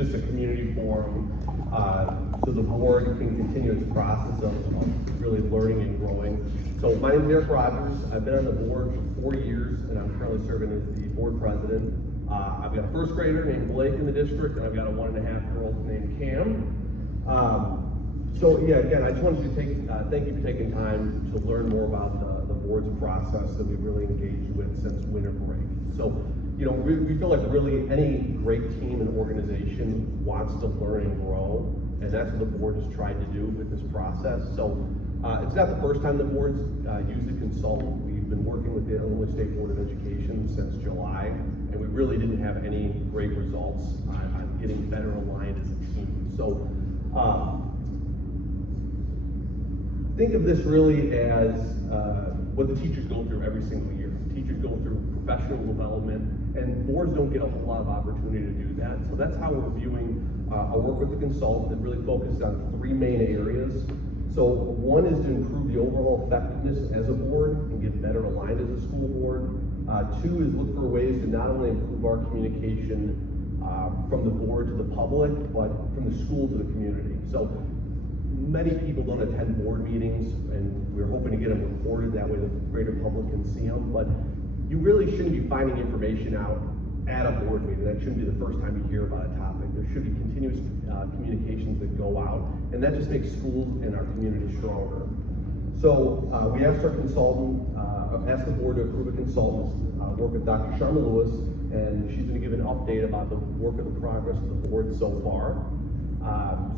just a community forum, so the board can continue its process of really learning and growing. So my name is Eric Rogers. I've been on the board for 4 years, and I'm currently serving as the board president. I've got a first grader named Blake in the district, and I've got a 1.5-year-old named Cam. So yeah, again, I just wanted to thank you for taking time to learn more about the board's process that we really engaged with since winter break. So, you know, we feel like really any great team and organization wants to learn and grow, and that's what the board has tried to do with this process. So it's not the first time the board's used a consultant. We've been working with the Illinois State Board of Education since July, and we really didn't have any great results on getting better aligned as a team. So think of this really as what the teachers go through every single year. Teachers go through professional development, and boards don't get a whole lot of opportunity to do that. So that's how we're viewing our work with the consultant that really focused on 3 main areas. So one is to improve the overall effectiveness as a board and get better aligned as a school board. 2 is look for ways to not only improve our communication from the board to the public, but from the school to the community. So many people don't attend board meetings, and we're hoping to get them recorded, that way the greater public can see them, but you really shouldn't be finding information out at a board meeting. That shouldn't be the first time you hear about a topic. There should be continuous communications that go out, and that just makes schools and our community stronger. So we asked our consultant, asked the board to approve a consultant, work with Dr. Sharma Lewis, and she's going to give an update about the work of the progress of the board so far.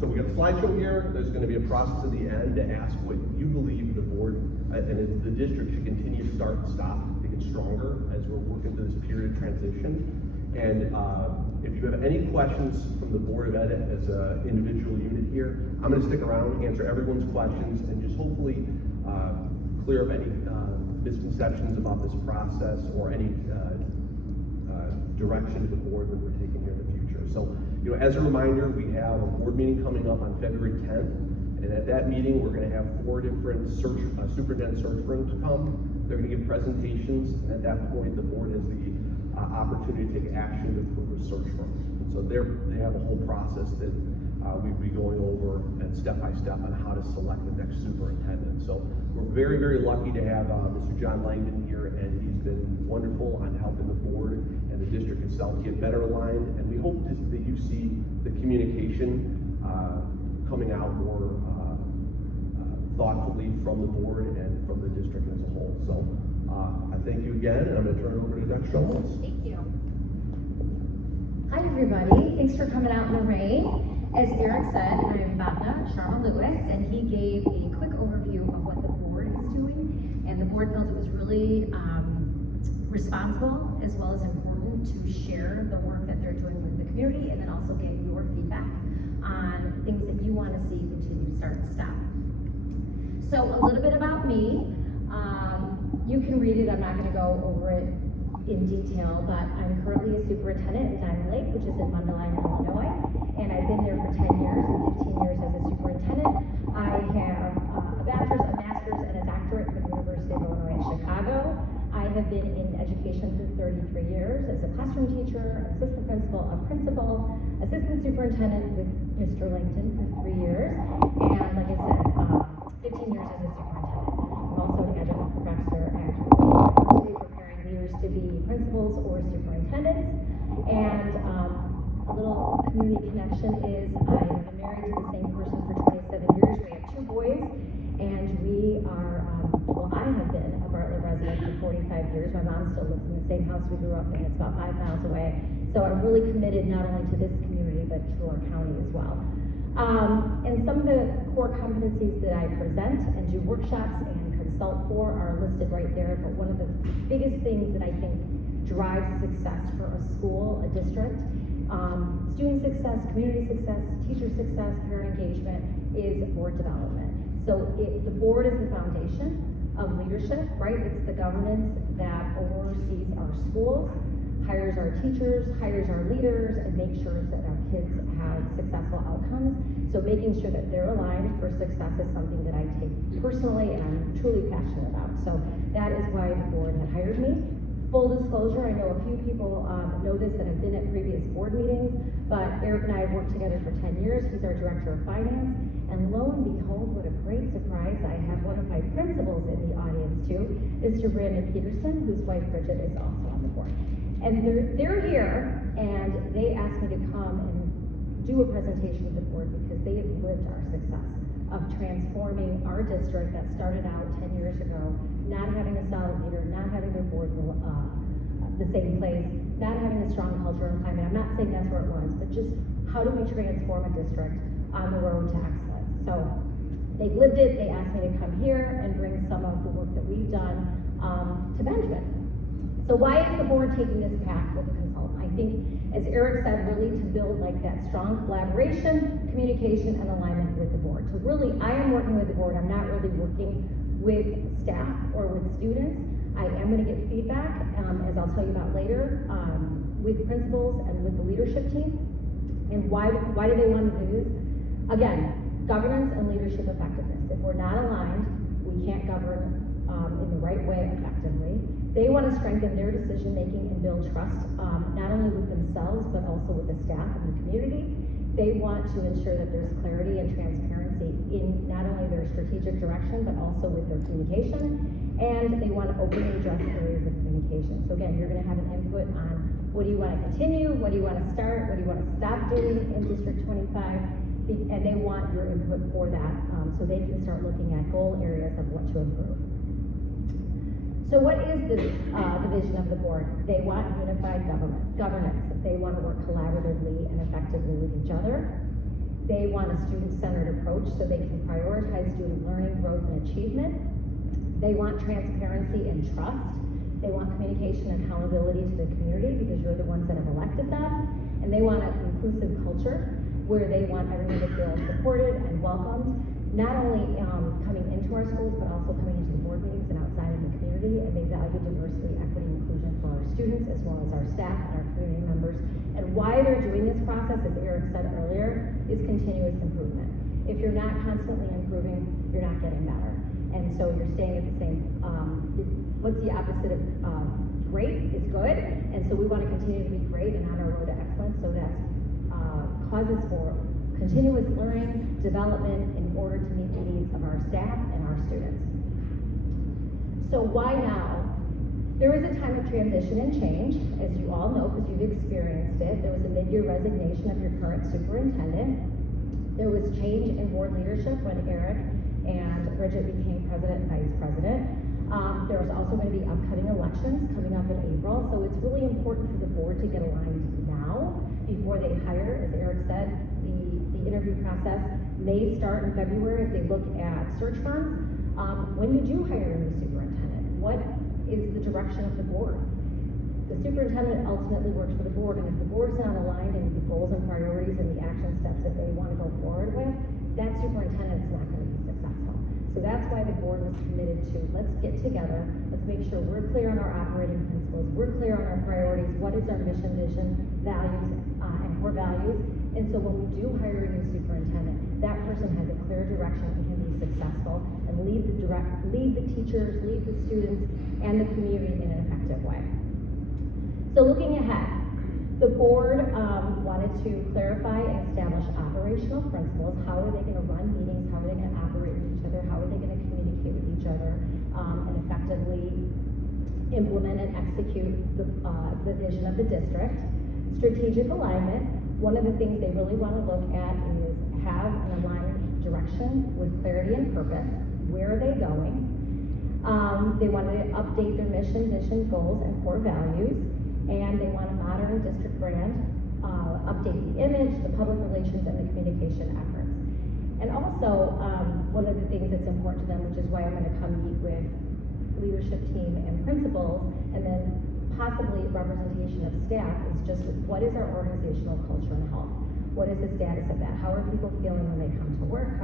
So we got the slideshow here. There's going to be a process at the end to ask what you believe the board and the district should continue to start and stop to get stronger as we're working through this period of transition. And if you have any questions from the Board of Ed as an individual unit here, I'm going to stick around, answer everyone's questions, and just hopefully clear up any misconceptions about this process or any direction the board that we're taking here in the future. So, you know, as a reminder, we have a board meeting coming up on February 10th, and at that meeting, we're going to have 4 different superintendent search firms come. They're going to give presentations, and at that point, the board has the opportunity to take action to approve a search firm. So they have a whole process that we'd be going over and step by step on how to select the next superintendent. So we're very, very lucky to have Mr. John Langdon here, and he's been wonderful on helping the board and the district itself get better aligned. And we hope that you see the communication coming out more thoughtfully from the board and from the district as a whole. So I thank you again, and I'm going to turn it over to Dr. Schultz. Thank you. Hi, everybody. Thanks for coming out in the rain. As Eric said, I'm Bhavna Sharma Lewis, and he gave a quick overview of what the board is doing. And the board felt it was really responsible as well as important to share the work that they're doing with the community, and then also get your feedback on things that you want to see continue to start and stop. So a little bit about me. You can read it. I'm not going to go over it in detail, but I'm currently a superintendent in Diamond Lake, which is in Mundelein, Illinois, and I've been there for 10 years and 15 years as a superintendent. I have a bachelor's, a master's, and a doctorate from the University of Illinois at Chicago. I have been in education for 33 years as a classroom teacher, assistant principal, a principal, assistant superintendent with Mr. Langton for 3 years, and like I said, 15 years as a superintendent. I'm also an adjunct professor at University, preparing leaders to be principals or superintendents. And a little community connection is I have been married to the same person for 27 years. We have 2 boys, and we are, well, I have been a Bartlett resident for 45 years. My mom still lives in the same house we grew up in. It's about 5 miles away. So I'm really committed not only to this community, but to our county as well. And some of the core competencies that I present and do workshops and consult for are listed right there. But one of the biggest things that I think drives success for a school, a district, student success, community success, teacher success, parent engagement is board development. So the board is the foundation of leadership, right? It's the governance that oversees our schools, hires our teachers, hires our leaders, and makes sure that our kids have successful outcomes. So making sure that they're aligned for success is something that I take personally and I'm truly passionate about. So that is why the board had hired me. Full disclosure, I know a few people know this that have been at previous board meetings, but Eric and I have worked together for 10 years. He's our director of finance, and lo and behold, what a great surprise, I have one of my principals in the audience too, Mr. Brandon Peterson, whose wife Bridget is also on the board. And they're here, and they asked me to come and do a presentation with the board because they have lived our success of transforming our district that started out 10 years ago, not having a solid leader, not having their board the same place, not having a strong culture and climate. I'm not saying that's where it was, but just how do we transform a district on the road to excellence? So they've lived it. They asked me to come here and bring some of the work that we've done to Benjamin. So why is the board taking this path with a consultant? I think, as Eric said, really to build like that strong collaboration, communication, and alignment with the board. So really, I am working with the board. I'm not really working with staff or with students. I am going to get feedback, as I'll tell you about later, with principals and with the leadership team. And why do they want to do this? Again, governance and leadership effectiveness. If we're not aligned, we can't govern in the right way effectively. They want to strengthen their decision making and build trust, not only with themselves, but also with the staff and the community. They want to ensure that there's clarity and transparency in not only their strategic direction, but also with their communication. And they want to openly address areas of communication. So again, you're going to have an input on what do you want to continue, what do you want to start, what do you want to stop doing in District 25, and they want your input for that, so they can start looking at goal areas of what to improve. So what is the vision of the board? They want unified governance. They want to work collaboratively and effectively with each other. They want a student-centered approach so they can prioritize student learning, growth, and achievement. They want transparency and trust. They want communication and accountability to the community because you're the ones that have elected them. And they want an inclusive culture where they want everyone to feel supported and welcomed, not only coming into our schools, but also coming into the board meetings and outside of the community. And they value diversity, equity, and inclusion for our students, as well as our staff and our community members. And why they're doing this process, as Eric said earlier, is continuous improvement. If you're not constantly improving, you're not getting better. And so you're staying at the same, what's the opposite of great is good. And so we want to continue to be great and on our road to excellence. So that's causes for continuous learning, development in order to meet the needs of our staff and our students. So why now? There is a time of transition and change, as you all know, because you've experienced it. There was a mid-year resignation of your current superintendent. There was change in board leadership when Eric and Bridget became president and vice president. There's also going to be upcoming elections coming up in April, so it's really important for the board to get aligned now before they hire. As Eric said, the interview process may start in February if they look at search firms. When you do hire a new superintendent, what is the direction of the board? The superintendent ultimately works for the board, and if the board's not aligned in the goals and priorities and the action steps that they want to go forward with, that superintendent's not going to be successful. So that's why the board was committed to, let's get together, let's make sure we're clear on our operating principles, we're clear on our priorities, what is our mission, vision, values, and core values. And so when we do hire a new superintendent, that person has a clear direction and can be successful and lead the teachers, lead the students, and the community in an effective way. So looking ahead, the board wanted to clarify and establish operational principles. How are they going to run meetings? How are they going to operate with each other? How are they going to communicate with each other and effectively implement and execute the vision of the district? Strategic alignment. One of the things they really want to look at is have an aligned direction with clarity and purpose. Where are they going? They want to update their mission, vision, goals, and core values. And they want a modern district brand, update the image, the public relations, and the communication efforts. And also, one of the things that's important to them, which is why I'm going to come meet with leadership team and principals, and then possibly representation of staff, is just what is our organizational culture and health? What is the status of that? How are people feeling when they come to work?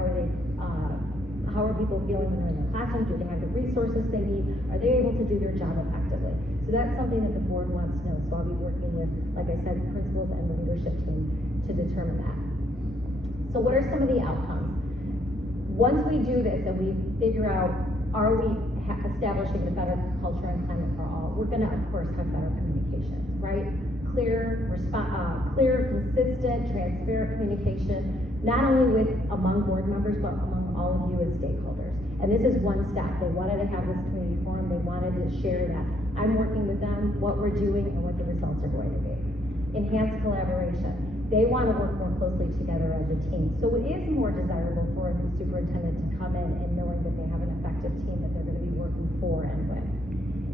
How are people feeling when they're in the classroom? Do they have the resources they need? Are they able to do their job effectively? So that's something that the board wants to know. So I'll be working with, like I said, principals and the leadership team to determine that. So what are some of the outcomes? Once we do this and we figure out, are we establishing a better culture and climate for all, we're going to, of course, have better communication, right? consistent, transparent communication, not only among board members, but among all of you as stakeholders. And this is one step. They wanted to have this community forum. They wanted to share that I'm working with them, what we're doing, and what the results are going to be. Enhanced collaboration. They want to work more closely together as a team. So it is more desirable for a new superintendent to come in and knowing that they have an effective team that they're going to be working for and with.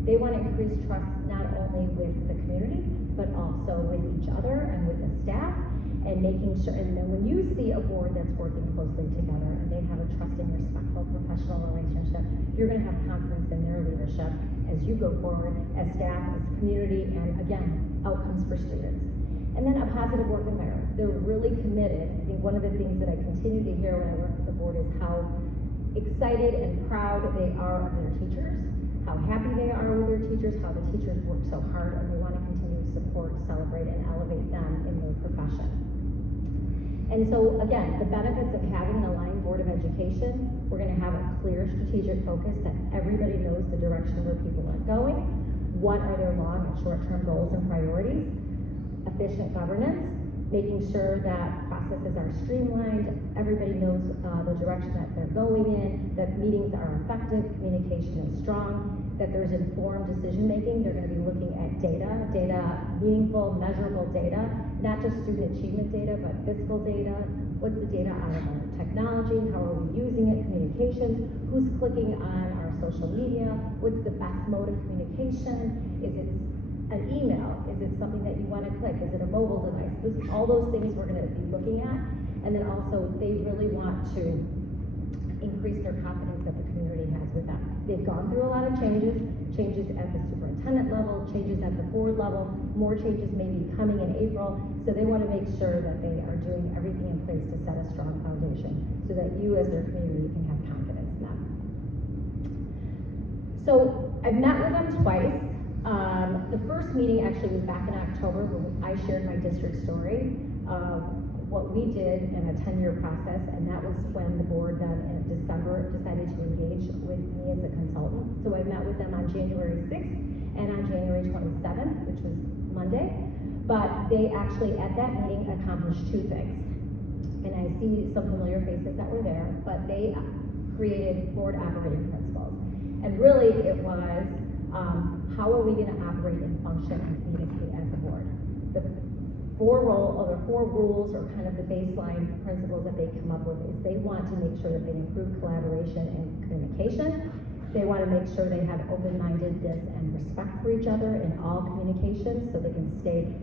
They want to increase trust not only with the community, but also with each other and with the staff, and making sure, and then when you see a board that's working closely together and they have a trusting, respectful, professional relationship, you're going to have confidence in their leadership as you go forward as staff, as community, and again, outcomes for students. And then a positive work environment. They're really committed. I think one of the things that I continue to hear when I work with the board is how excited and proud they are of their teachers, how happy they are with their teachers, how the teachers work so hard, and they want to continue to support, celebrate, and elevate them in their profession. And so, again, the benefits of having an aligned Board of Education, we're going to have a clear strategic focus that everybody knows the direction where people are going, what are their long and short-term goals and priorities, efficient governance, making sure that processes are streamlined, everybody knows the direction that they're going in, that meetings are effective, communication is strong, that there's informed decision making. They're going to be looking at data, meaningful, measurable data, not just student achievement data, but fiscal data. What's the data out of our technology? How are we using it? Communications. Who's clicking on our social media? What's the best mode of communication? Is it an email? Is it something that you want to click? Is it a mobile device? All those things we're going to be looking at. And then also, they really want to increase their confidence that the community has with them. They've gone through a lot of changes at the superintendent level, changes at the board level, more changes may be coming in April, so they want to make sure that they are doing everything in place to set a strong foundation so that you as their community can have confidence in them. So I've met with them twice. The first meeting actually was back in October when I shared my district story of what we did in a 10-year process, and that was when the board then in December decided to engage with me as a consultant. So I met with them on January 6th and on January 27th, which was Monday, but they actually at that meeting accomplished two things. And I see some familiar faces that were there, but they created board operating principles. And really it was, how are we going to operate and function and communicate as a board? The four rules or kind of the baseline principles that they come up with is they want to make sure that they improve collaboration and communication. They want to make sure they have open-mindedness and respect for each other in all communications so they can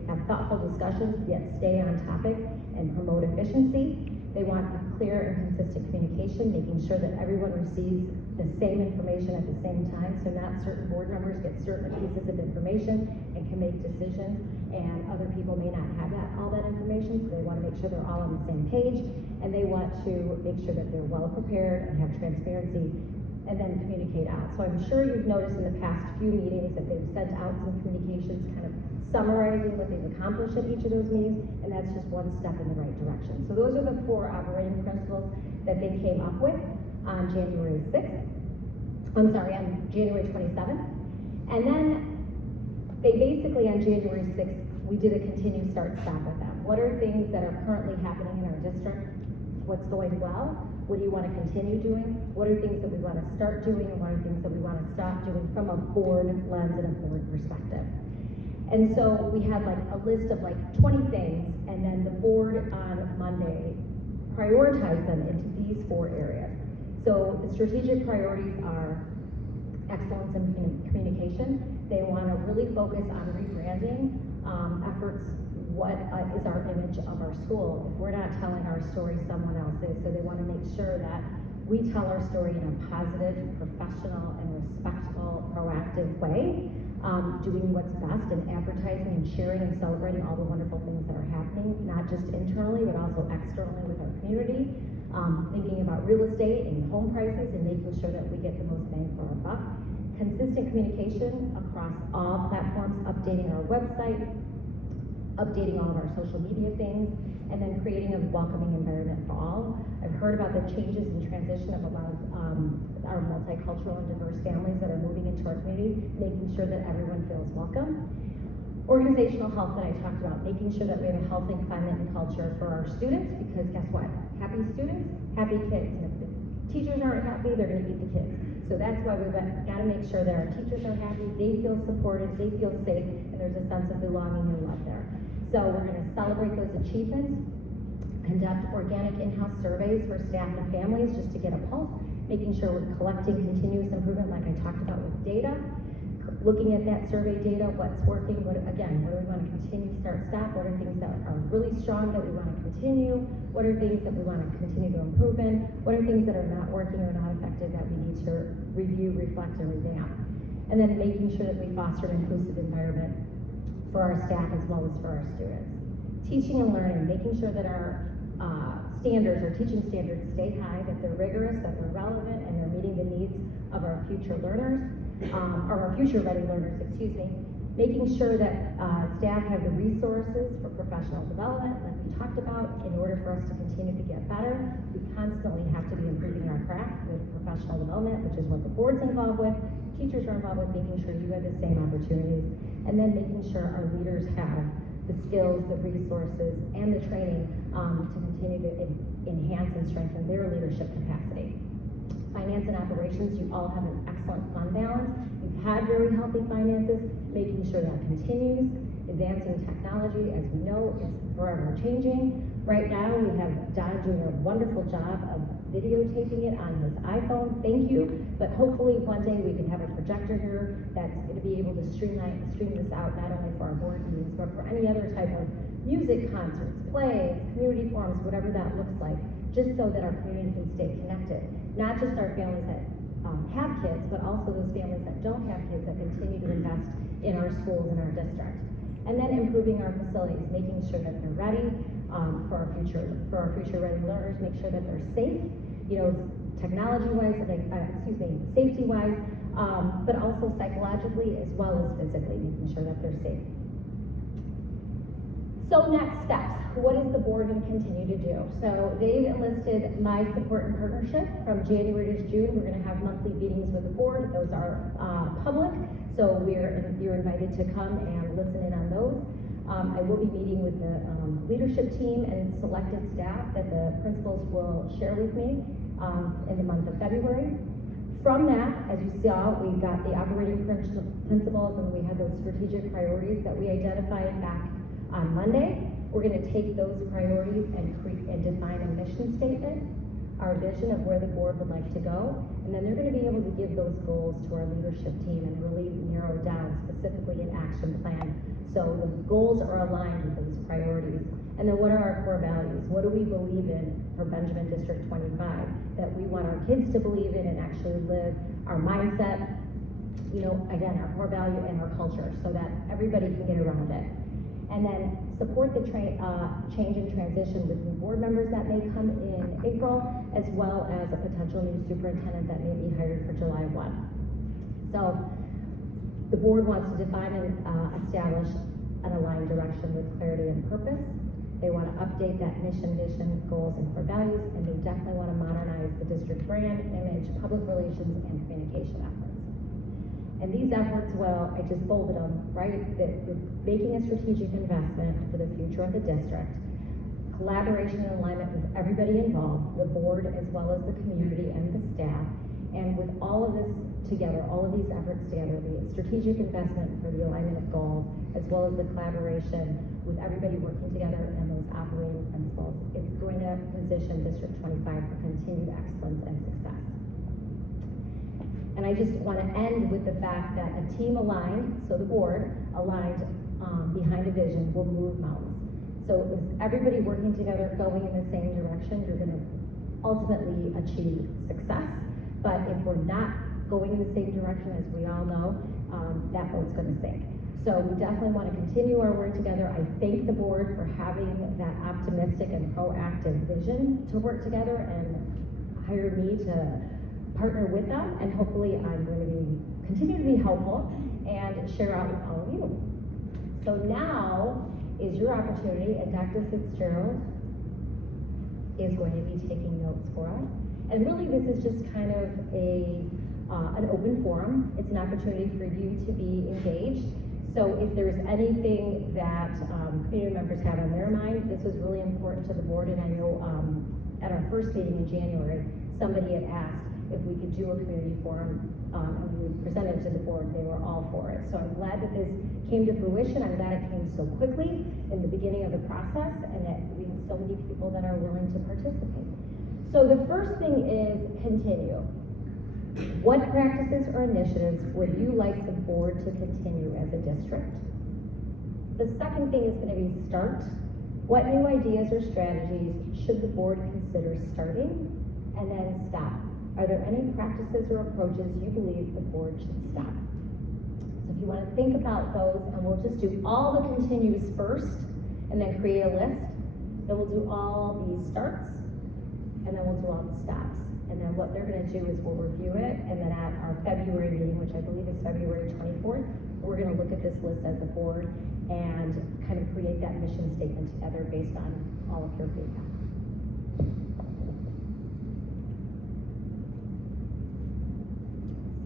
have thoughtful discussions, yet stay on topic and promote efficiency. They want a clear and consistent communication, making sure that everyone receives the same information at the same time, so not certain board members get certain pieces of information and can make decisions, and other people may not have all that information, so they want to make sure they're all on the same page, and they want to make sure that they're well prepared and have transparency, and then communicate out. So I'm sure you've noticed in the past few meetings that they've sent out some communications kind of summarizing what they've accomplished at each of those meetings, and that's just one step in the right direction. So those are the four operating principles that they came up with on January 6th. I'm sorry, on January 27th. And then they basically on January 6th, we did a continue start stop with them. What are things that are currently happening in our district? What's going well? What do you want to continue doing? What are things that we want to start doing, and what are things that we want to stop doing from a board lens and a board perspective? And so we had like a list of like 20 things, and then the board on Monday prioritized them into these four areas. So the strategic priorities are excellence in communication. They want to really focus on rebranding efforts. What is our image of our school? If we're not telling our story, someone else is. So they want to make sure that we tell our story in a positive, professional, and respectful, proactive way, doing what's best and advertising and sharing and celebrating all the wonderful things that are happening, not just internally, but also externally with our community, thinking about real estate and home prices and making sure that we get the most bang for our buck. Consistent communication across all platforms, updating our website, updating all of our social media things, and then creating a welcoming environment for all. I've heard about the changes and transition of a lot of our multicultural and diverse families that are moving into our community, making sure that everyone feels welcome. Organizational health that I talked about, making sure that we have a healthy climate and culture for our students, because guess what? Happy students, happy kids. And if the teachers aren't happy, they're gonna eat the kids. So that's why we've gotta make sure that our teachers are happy, they feel supported, they feel safe, and there's a sense of belonging and love there. So we're gonna celebrate those achievements, conduct organic in-house surveys for staff and families just to get a pulse, making sure we're collecting continuous improvement like I talked about with data, looking at that survey data, what's working, what do we want to continue, start, stop, what are things that are really strong that we want to continue, what are things that we want to continue to improve in, what are things that are not working or not effective that we need to review, reflect, and revamp. And then making sure that we foster an inclusive environment for our staff as well as for our students. Teaching and learning, making sure that our standards, our teaching standards stay high, that they're rigorous, that they're relevant, and they're meeting the needs of our future learners, or our future ready learners, excuse me. Making sure that staff have the resources for professional development, like we talked about, in order for us to continue to get better. We constantly have to be improving our craft with professional development, which is what the board's involved with. Teachers are involved with making sure you have the same opportunities, and then making sure our leaders have the skills, the resources, and the training to continue to enhance and strengthen their leadership capacity. Finance and operations, you all have an excellent fund balance. You've had very healthy finances, making sure that continues. Advancing technology, as we know, is forever changing. Right now, we have Don doing a wonderful job of videotaping it on his iPhone. Thank you. But hopefully one day we can have a projector here that's going to be able to stream this out not only for our board meetings, but for any other type of music concerts, plays, community forums, whatever that looks like, just so that our community can stay connected. Not just our families that have kids, but also those families that don't have kids that continue to invest in our schools and our district. And then improving our facilities, making sure that they're ready for our future ready learners, make sure that they're safe, technology-wise, safety-wise, but also psychologically as well as physically, making sure that they're safe. So next steps, what is the board going to continue to do? So they've enlisted my support and partnership from January to June. We're going to have monthly meetings with the board. Those are public, so you're invited to come and listen in on those. I will be meeting with the leadership team and selected staff that the principals will share with me in the month of February. From that, as you saw, we got the operating principles, and we had those strategic priorities that we identified back on Monday. We're going to take those priorities and define a mission statement, our vision of where the board would like to go, and then they're going to be able to give those goals to our leadership team and really narrow down specifically an action plan. So the goals are aligned with those priorities. And then what are our core values? What do we believe in for Benjamin District 25 that we want our kids to believe in and actually live? Our mindset, again, our core value and our culture, so that everybody can get around it. And then support the change and transition with new board members that may come in April, as well as a potential new superintendent that may be hired for July 1. So the board wants to define and establish an aligned direction with clarity and purpose. They want to update that mission, vision, goals, and core values, and they definitely want to modernize the district brand, image, public relations, and communication efforts. And these efforts, well, I just bolded them, right? That we're making a strategic investment for the future of the district, collaboration and alignment with everybody involved, the board as well as the community and the staff. And with all of this together, all of these efforts together, the strategic investment for the alignment of goals, as well as the collaboration with everybody working together and those operating principles, it's going to position District 25 for continued excellence and success. And I just want to end with the fact that a team aligned, so the board aligned behind a vision, will move mountains. So if everybody working together going in the same direction, you're going to ultimately achieve success. But if we're not going in the same direction, as we all know, that boat's going to sink. So we definitely want to continue our work together. I thank the board for having that optimistic and proactive vision to work together and hire me to partner with them, and hopefully I'm going to continue to be helpful and share out with all of you. So now is your opportunity, and Dr. Fitzgerald is going to be taking notes for us. And really this is just kind of an open forum. It's an opportunity for you to be engaged. So if there's anything that community members have on their mind, this was really important to the board, and I know at our first meeting in January, somebody had asked if we could do a community forum, and we presented it to the board, and they were all for it. So I'm glad that this came to fruition. I'm glad it came so quickly in the beginning of the process, and that we have so many people that are willing to participate. So the first thing is continue. What practices or initiatives would you like the board to continue as a district? The second thing is going to be start. What new ideas or strategies should the board consider starting? And then stop. Are there any practices or approaches you believe the board should stop? So if you want to think about those, and we'll just do all the continues first, and then create a list. Then we'll do all the starts, and then we'll do all the stops. And then what they're going to do is we'll review it, and then at our February meeting, which I believe is February 24th, we're going to look at this list as a board and kind of create that mission statement together based on all of your feedback.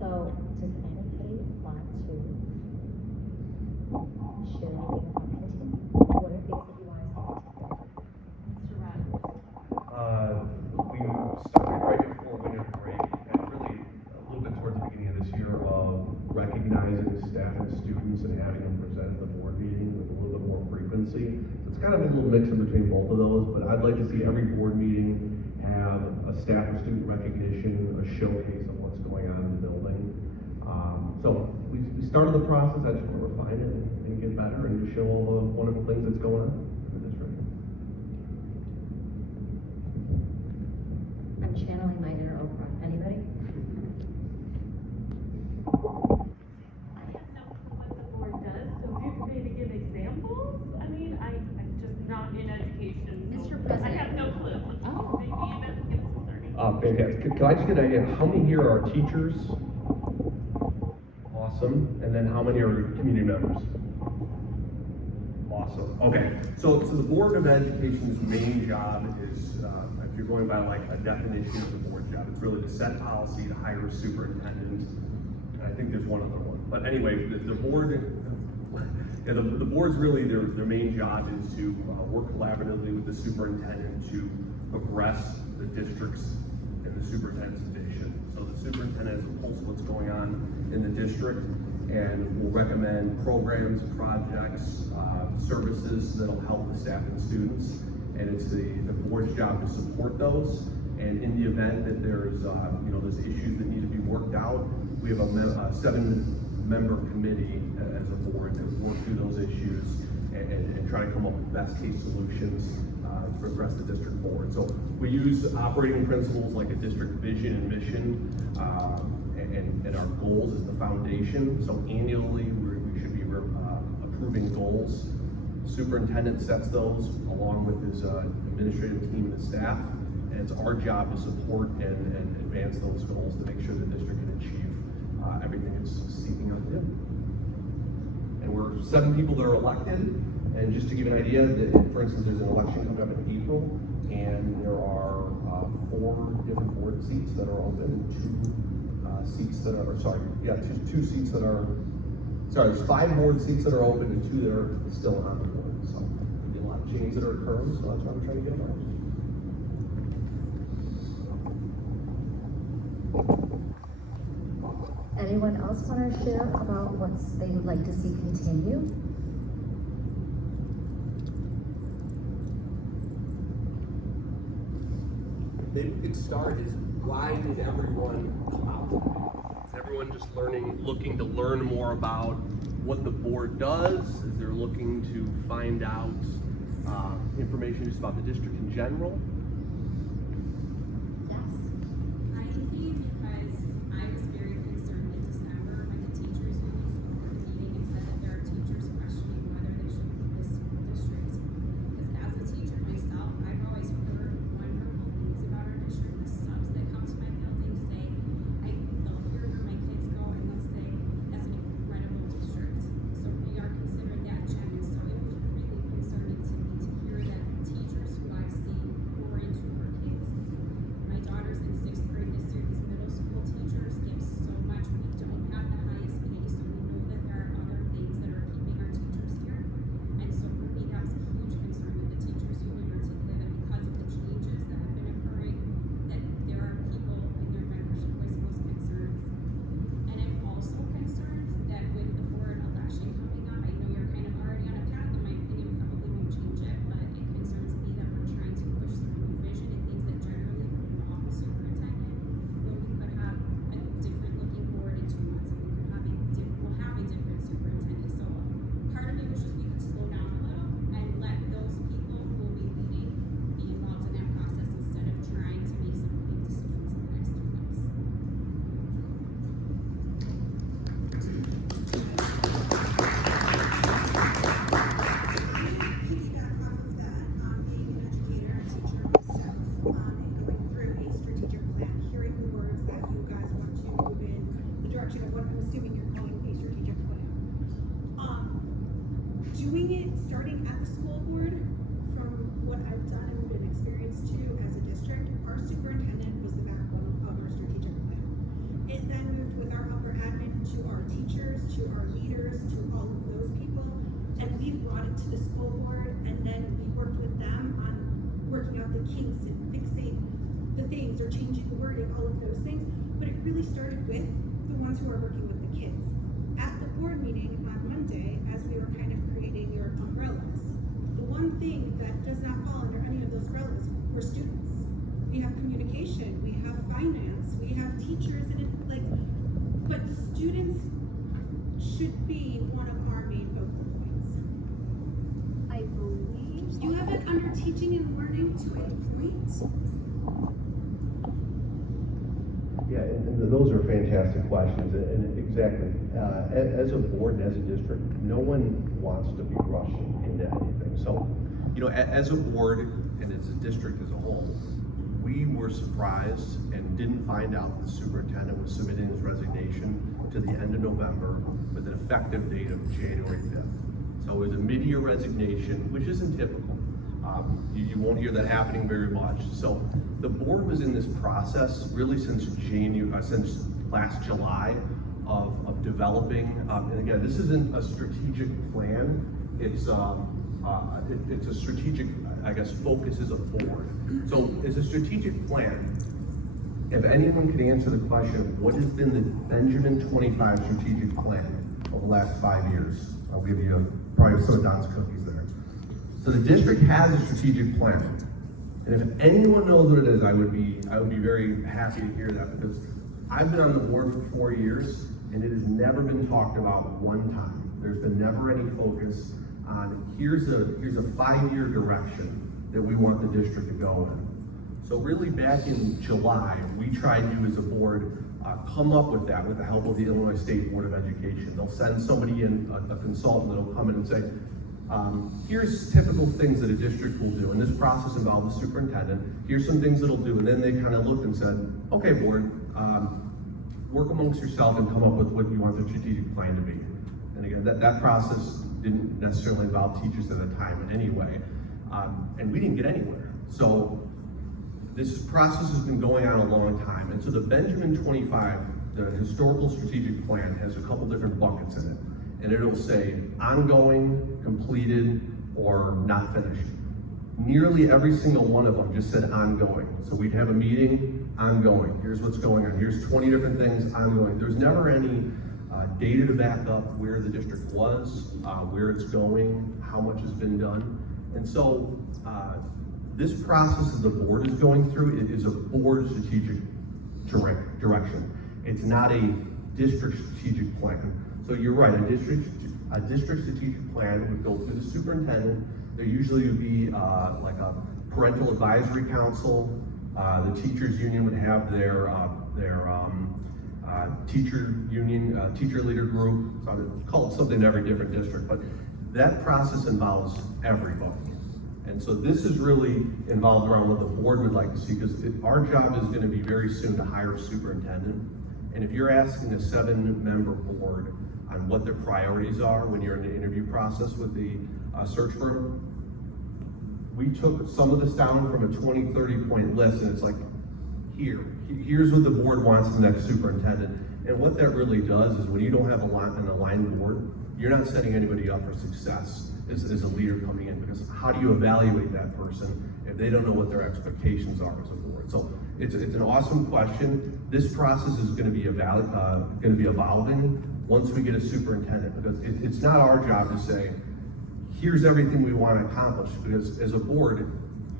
So does anybody want to share anything about continue? What are things that you want to say? Mr. Rogers. We started right before winter break, and really a little bit towards the beginning of this year, of recognizing staff and students and having them present at the board meeting with a little bit more frequency. So it's kind of a little mix in between both of those, but I'd like to see every board meeting have a staff or student recognition, a showcase of what's going on in the building. So we started the process. I just want to refine it and get better and just show all the wonderful things that's going on in the district. I'm channeling my inner Oprah. Anybody? I have no clue what the board does, so if you could maybe give examples? I mean, I'm just not in education, so Mr. President. I have no clue. Oh. Maybe you guys can get us started. Fantastic. Can I just get an idea, how many here are teachers? Awesome. And then how many are community members? Awesome. Okay. So the Board of Education's main job is, if you're going by like a definition of the board job, it's really to set policy, to hire a superintendent. And I think there's one other one. But anyway, the board, yeah, the board's really, their main job is to work collaboratively with the superintendent to progress the district's and the superintendent's vision. So the superintendent has a pulse of what's going on in the district and will recommend programs, projects, services that'll help the staff and students. And it's the board's job to support those. And in the event that there's there's issues that need to be worked out, we have a 7-member committee as a board that work through those issues and try to come up with best case solutions to progress the district forward. So we use operating principles like a district vision and mission, and our goals as the foundation. So annually we should be approving goals. Superintendent sets those along with his administrative team and staff, and it's our job to support and advance those goals to make sure the district can achieve everything it's seeking out to do. And we're 7 people that are elected. And just to give you an idea, that, for instance, there's an election coming up in April, and there are 4 different board seats that are open, and 2 seats that are, two seats that are, there's 5 board seats that are open and 2 that are still on the board. So there'll be a lot of changes that are occurring, so that's why I'm trying to get them out. Anyone else want to share about what they would like to see continue? Maybe we could start is, why did everyone come out today? Is everyone just looking to learn more about what the board does? Is they're looking to find out information just about the district in general? I came because I was very concerned in December when the teachers released the board meeting and said that there are teachers questioning whether they should leave the school district. Because as a teacher myself, I've always heard wonderful things about our district. The subs that come to my building say, they'll hear where my kids go and they'll say, that's an incredible district. So we are considered that gem. And so it was really concerning to me to hear that teachers who I've seen who starting at the school board, from what I've done and been experienced to as a district, our superintendent was the backbone of our strategic plan. It then moved with our upper admin to our teachers, to our leaders, to all of those people, and we brought it to the school board, and then we worked with them on working out the kinks and fixing the things or changing the wording, all of those things. But it really started with the ones who are working with the kids. At the board meeting on Monday, as we were kind of creating your umbrellas, the one thing that does not fall under any of those umbrellas were students. We have communication, we have finance, we have teachers, and it's like, but students should be one of our main focal points. I believe. You have it under teaching and learning to a point. Yeah, and those are fantastic questions, and exactly, as a board and as a district, no one wants to be rushing into anything. So, you know, as a board and as a district as a whole, we were surprised and didn't find out the superintendent was submitting his resignation to the end of November with an effective date of January 5th. So it was a mid-year resignation, which isn't typical. You won't hear that happening very much. So the board was in this process really since last July of developing. And again, this isn't a strategic plan. It's a strategic, I guess, focus as a board. So it's a strategic plan. If anyone could answer the question, what has been the Benjamin 25 strategic plan over the last 5 years? I'll give you probably some of Don's cookies there. So the district has a strategic plan. And if anyone knows what it is, I would be very happy to hear that, because I've been on the board for 4 years and it has never been talked about one time. There's been never any focus on here's a 5-year direction that we want the district to go in. So really back in July, we tried to, as a board, come up with that with the help of the Illinois State Board of Education. They'll send somebody in, a consultant that'll come in and say, here's typical things that a district will do. And this process involves the superintendent. Here's some things it'll do. And then they kind of looked and said, okay, board, work amongst yourself and come up with what you want the strategic plan to be. And again, that process didn't necessarily involve teachers at the time in any way. And we didn't get anywhere. So this process has been going on a long time. And so the Benjamin 25, the historical strategic plan, has a couple different buckets in it. And it'll say ongoing, completed, or not finished. Nearly every single one of them just said ongoing. So we'd have a meeting, ongoing. Here's what's going on. Here's 20 different things, ongoing. There's never any data to back up where the district was, where it's going, how much has been done. And so this process that the board is going through, it is a board strategic direction. It's not a district strategic plan. So you're right, a district strategic plan would go through the superintendent. There usually would be like a parental advisory council. The teachers union would have their teacher union, teacher leader group. So I would call it something in every different district, but that process involves everybody. And so this is really involved around what the board would like to see, because our job is going to be very soon to hire a superintendent. And if you're asking a 7-member board on what their priorities are when you're in the interview process with the search firm, we took some of this down from a 20, 30 point list, and it's like, here's what the board wants in the next superintendent. And what that really does is when you don't have an aligned board, you're not setting anybody up for success as a leader coming in, because how do you evaluate that person if they don't know what their expectations are as a board? So it's an awesome question. This process is going to be evolving once we get a superintendent, because it's not our job to say, here's everything we want to accomplish, because as a board,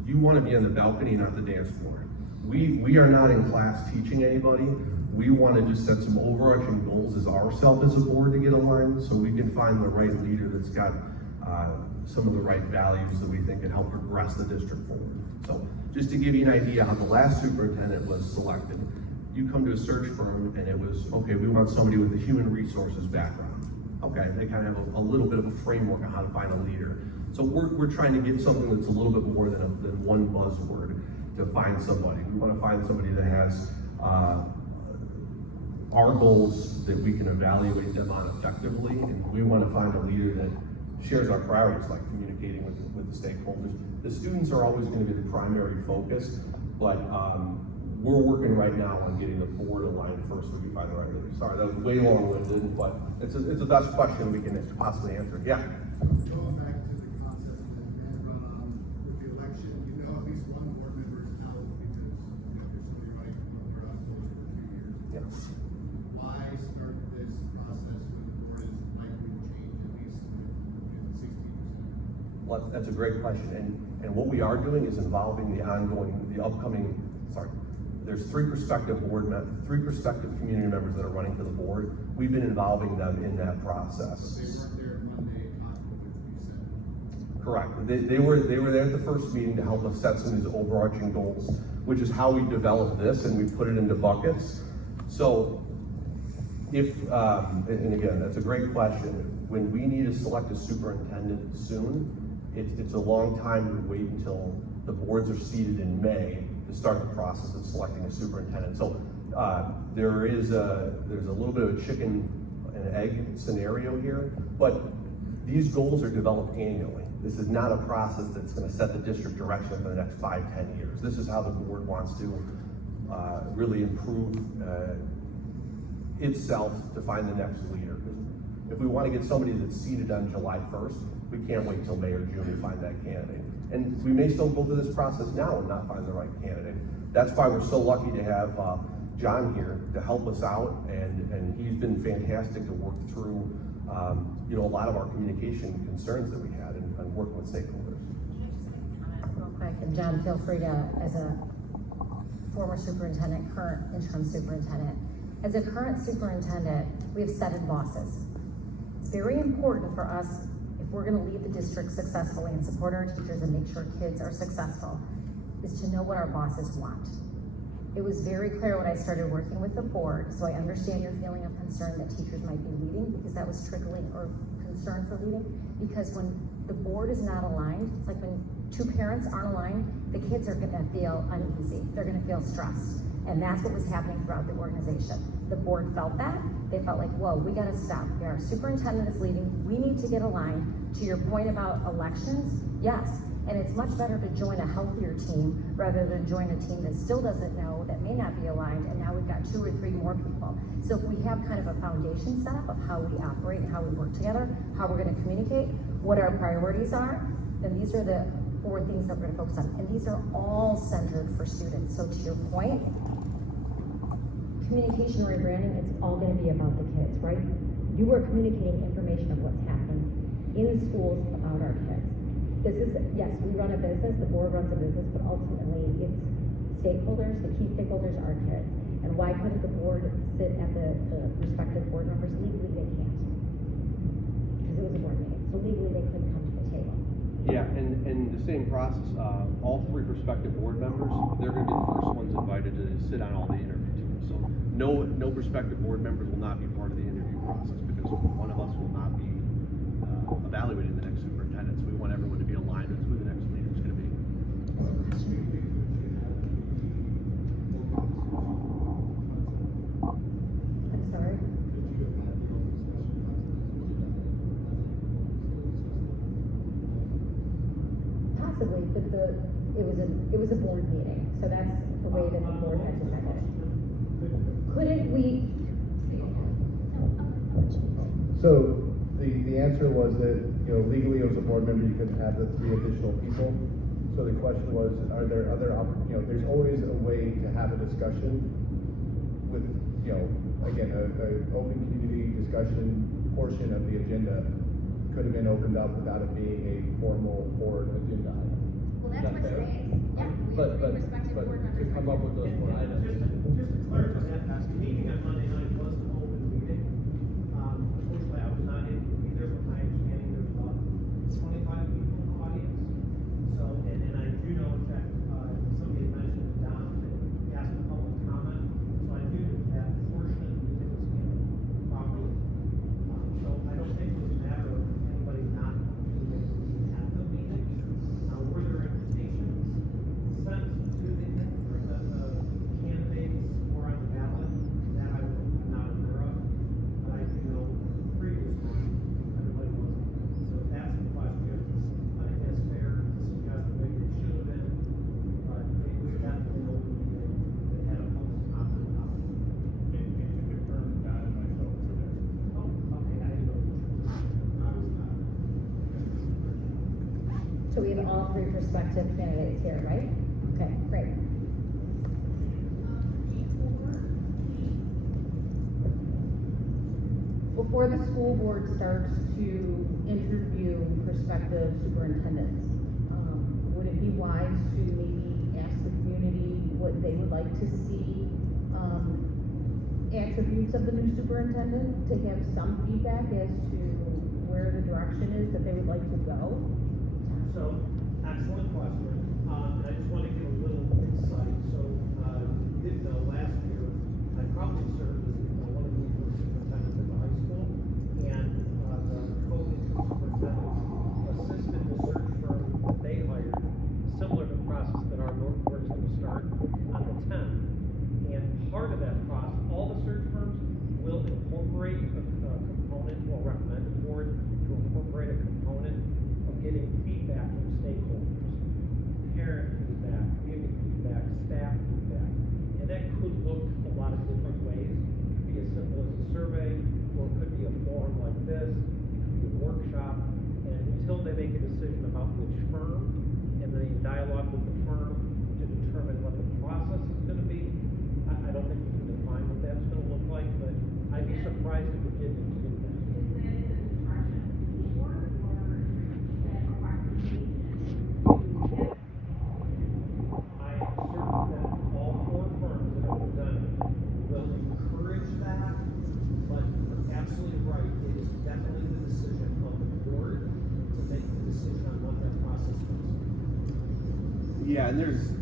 you want to be on the balcony, not the dance floor. We are not in class teaching anybody. We want to just set some overarching goals as ourselves as a board to get aligned, so we can find the right leader that's got some of the right values that we think can help progress the district forward. So just to give you an idea how the last superintendent was selected, you come to a search firm and it was, okay, we want somebody with a human resources background. Okay, they kind of have a little bit of a framework on how to find a leader. So we're trying to get something that's a little bit more than one buzzword to find somebody. We want to find somebody that has our goals that we can evaluate them on effectively, and we want to find a leader that shares our priorities, like communicating with the stakeholders. The students are always going to be the primary focus, but we're working right now on getting the board aligned first so we find the right leader. Sorry, that was way long-winded, but it's the best question we can possibly answer. Yeah. Going back to the concept with the election, you know at least one board member is out because there's somebody running for us for 2 years. Yeah. Why start this process when the board is likely to change at least 60%? Well, that's a great question, and what we are doing is involving there's three prospective community members that are running for the board. We've been involving them in that process. They weren't there Monday, you said. Correct. They were there at the first meeting to help us set some of these overarching goals, which is how we developed this, and we put it into buckets. So, and again, that's a great question. When we need to select a superintendent soon, it's a long time to wait until the boards are seated in May to start the process of selecting a superintendent. So there's a little bit of a chicken and egg scenario here, but these goals are developed annually. This is not a process that's going to set the district direction for the next 5-10 years. This is how the board wants to really improve itself to find the next leader. If we want to get somebody that's seated on July 1st, we can't wait till May or June to find that candidate. And we may still go through this process now and not find the right candidate. That's why we're so lucky to have John here to help us out, and he's been fantastic to work through a lot of our communication concerns that we had and working with stakeholders. Real quick, and John, feel free to, as a former superintendent, current interim superintendent, as a current superintendent, we have 7 bosses. It's very important for us, if we're going to lead the district successfully and support our teachers and make sure kids are successful, is to know what our bosses want. It was very clear when I started working with the board, so I understand your feeling of concern that teachers might be leading, because that was trickling, or concern for leading, because when the board is not aligned, it's like when 2 parents aren't aligned, the kids are gonna feel uneasy, they're gonna feel stressed. And that's what was happening throughout the organization. The board felt that. They felt like, whoa, we gotta stop. Our superintendent is leading. We need to get aligned. To your point about elections, yes. And it's much better to join a healthier team rather than join a team that still doesn't know, that may not be aligned, and now we've got 2 or 3 more people. So if we have kind of a foundation set up of how we operate and how we work together, how we're gonna communicate, what our priorities are, then these are the 4 things that we're gonna focus on. And these are all centered for students. So to your point, communication or rebranding, it's all going to be about the kids, right? You are communicating information of what's happening in schools about our kids. This is, yes, we run a business, the board runs a business, but ultimately it's stakeholders, the key stakeholders are kids. And why couldn't the board sit at the respective board members? Legally, they can't. Because it was a board meeting. So legally, they couldn't come to the table. Yeah, and the same process, all 3 prospective board members, they're going to be the first ones invited to sit on all the interview teams. So no prospective board members will not be part of the interview process, because one of us will not be evaluating the next superintendent. So we want everyone to be aligned with who the next leader is going to be. I'm sorry? Possibly, but it was a board meeting, so that's the way that the board had decided. Couldn't we? So the answer was that, legally as a board member, you couldn't have the 3 additional people. So the question was, are there other, there's always a way to have a discussion with, again, an open community discussion portion of the agenda could have been opened up without it being a formal board agenda item. Well, that's what fair? today is. Yeah. But to come up with those 4 items. Just to clarify that, the meeting on Monday night was an open meeting. Unfortunately, I was not able to be there, but my understanding there was about 25 people in the audience. So, and I do know that, somebody had mentioned to Don that he asked for public comment. So I do know that portion of the meeting was handled properly. So I don't think it was a matter of anybody not being able to be at the meeting. Were there invitations sent to the candidate prospective candidates here, right? Okay, great. Before the school board starts to interview prospective superintendents, would it be wise to maybe ask the community what they would like to see, attributes of the new superintendent, to have some feedback as to where the direction is that they would like to go? So, excellent question. I just want to give a little insight. So, didn't know last year, I probably served as one of the first superintendents at the high school, and the co-interim superintendent assisted the search firm that they hired, similar to the process that our board is going to start on the 10th. And part of that process, all the search firms will incorporate a component, will recommend the board to incorporate a component of getting feedback from stakeholders, parent feedback, community feedback, staff feedback. And that could look a lot of different ways. It could be as simple as a survey, or it could be a forum like this, it could be a workshop. And until they make a decision about which firm, and then dialogue with the firm to determine what the process is going to be, I don't think we can define what that's going to look like, but I'd be surprised if it didn't include that. Is it an instruction for or is it a recommendation to get? I am certain that all four firms that are presented will encourage that, but you're absolutely right, it is definitely the decision of the board to make the decision on what that process is. Yeah, and there's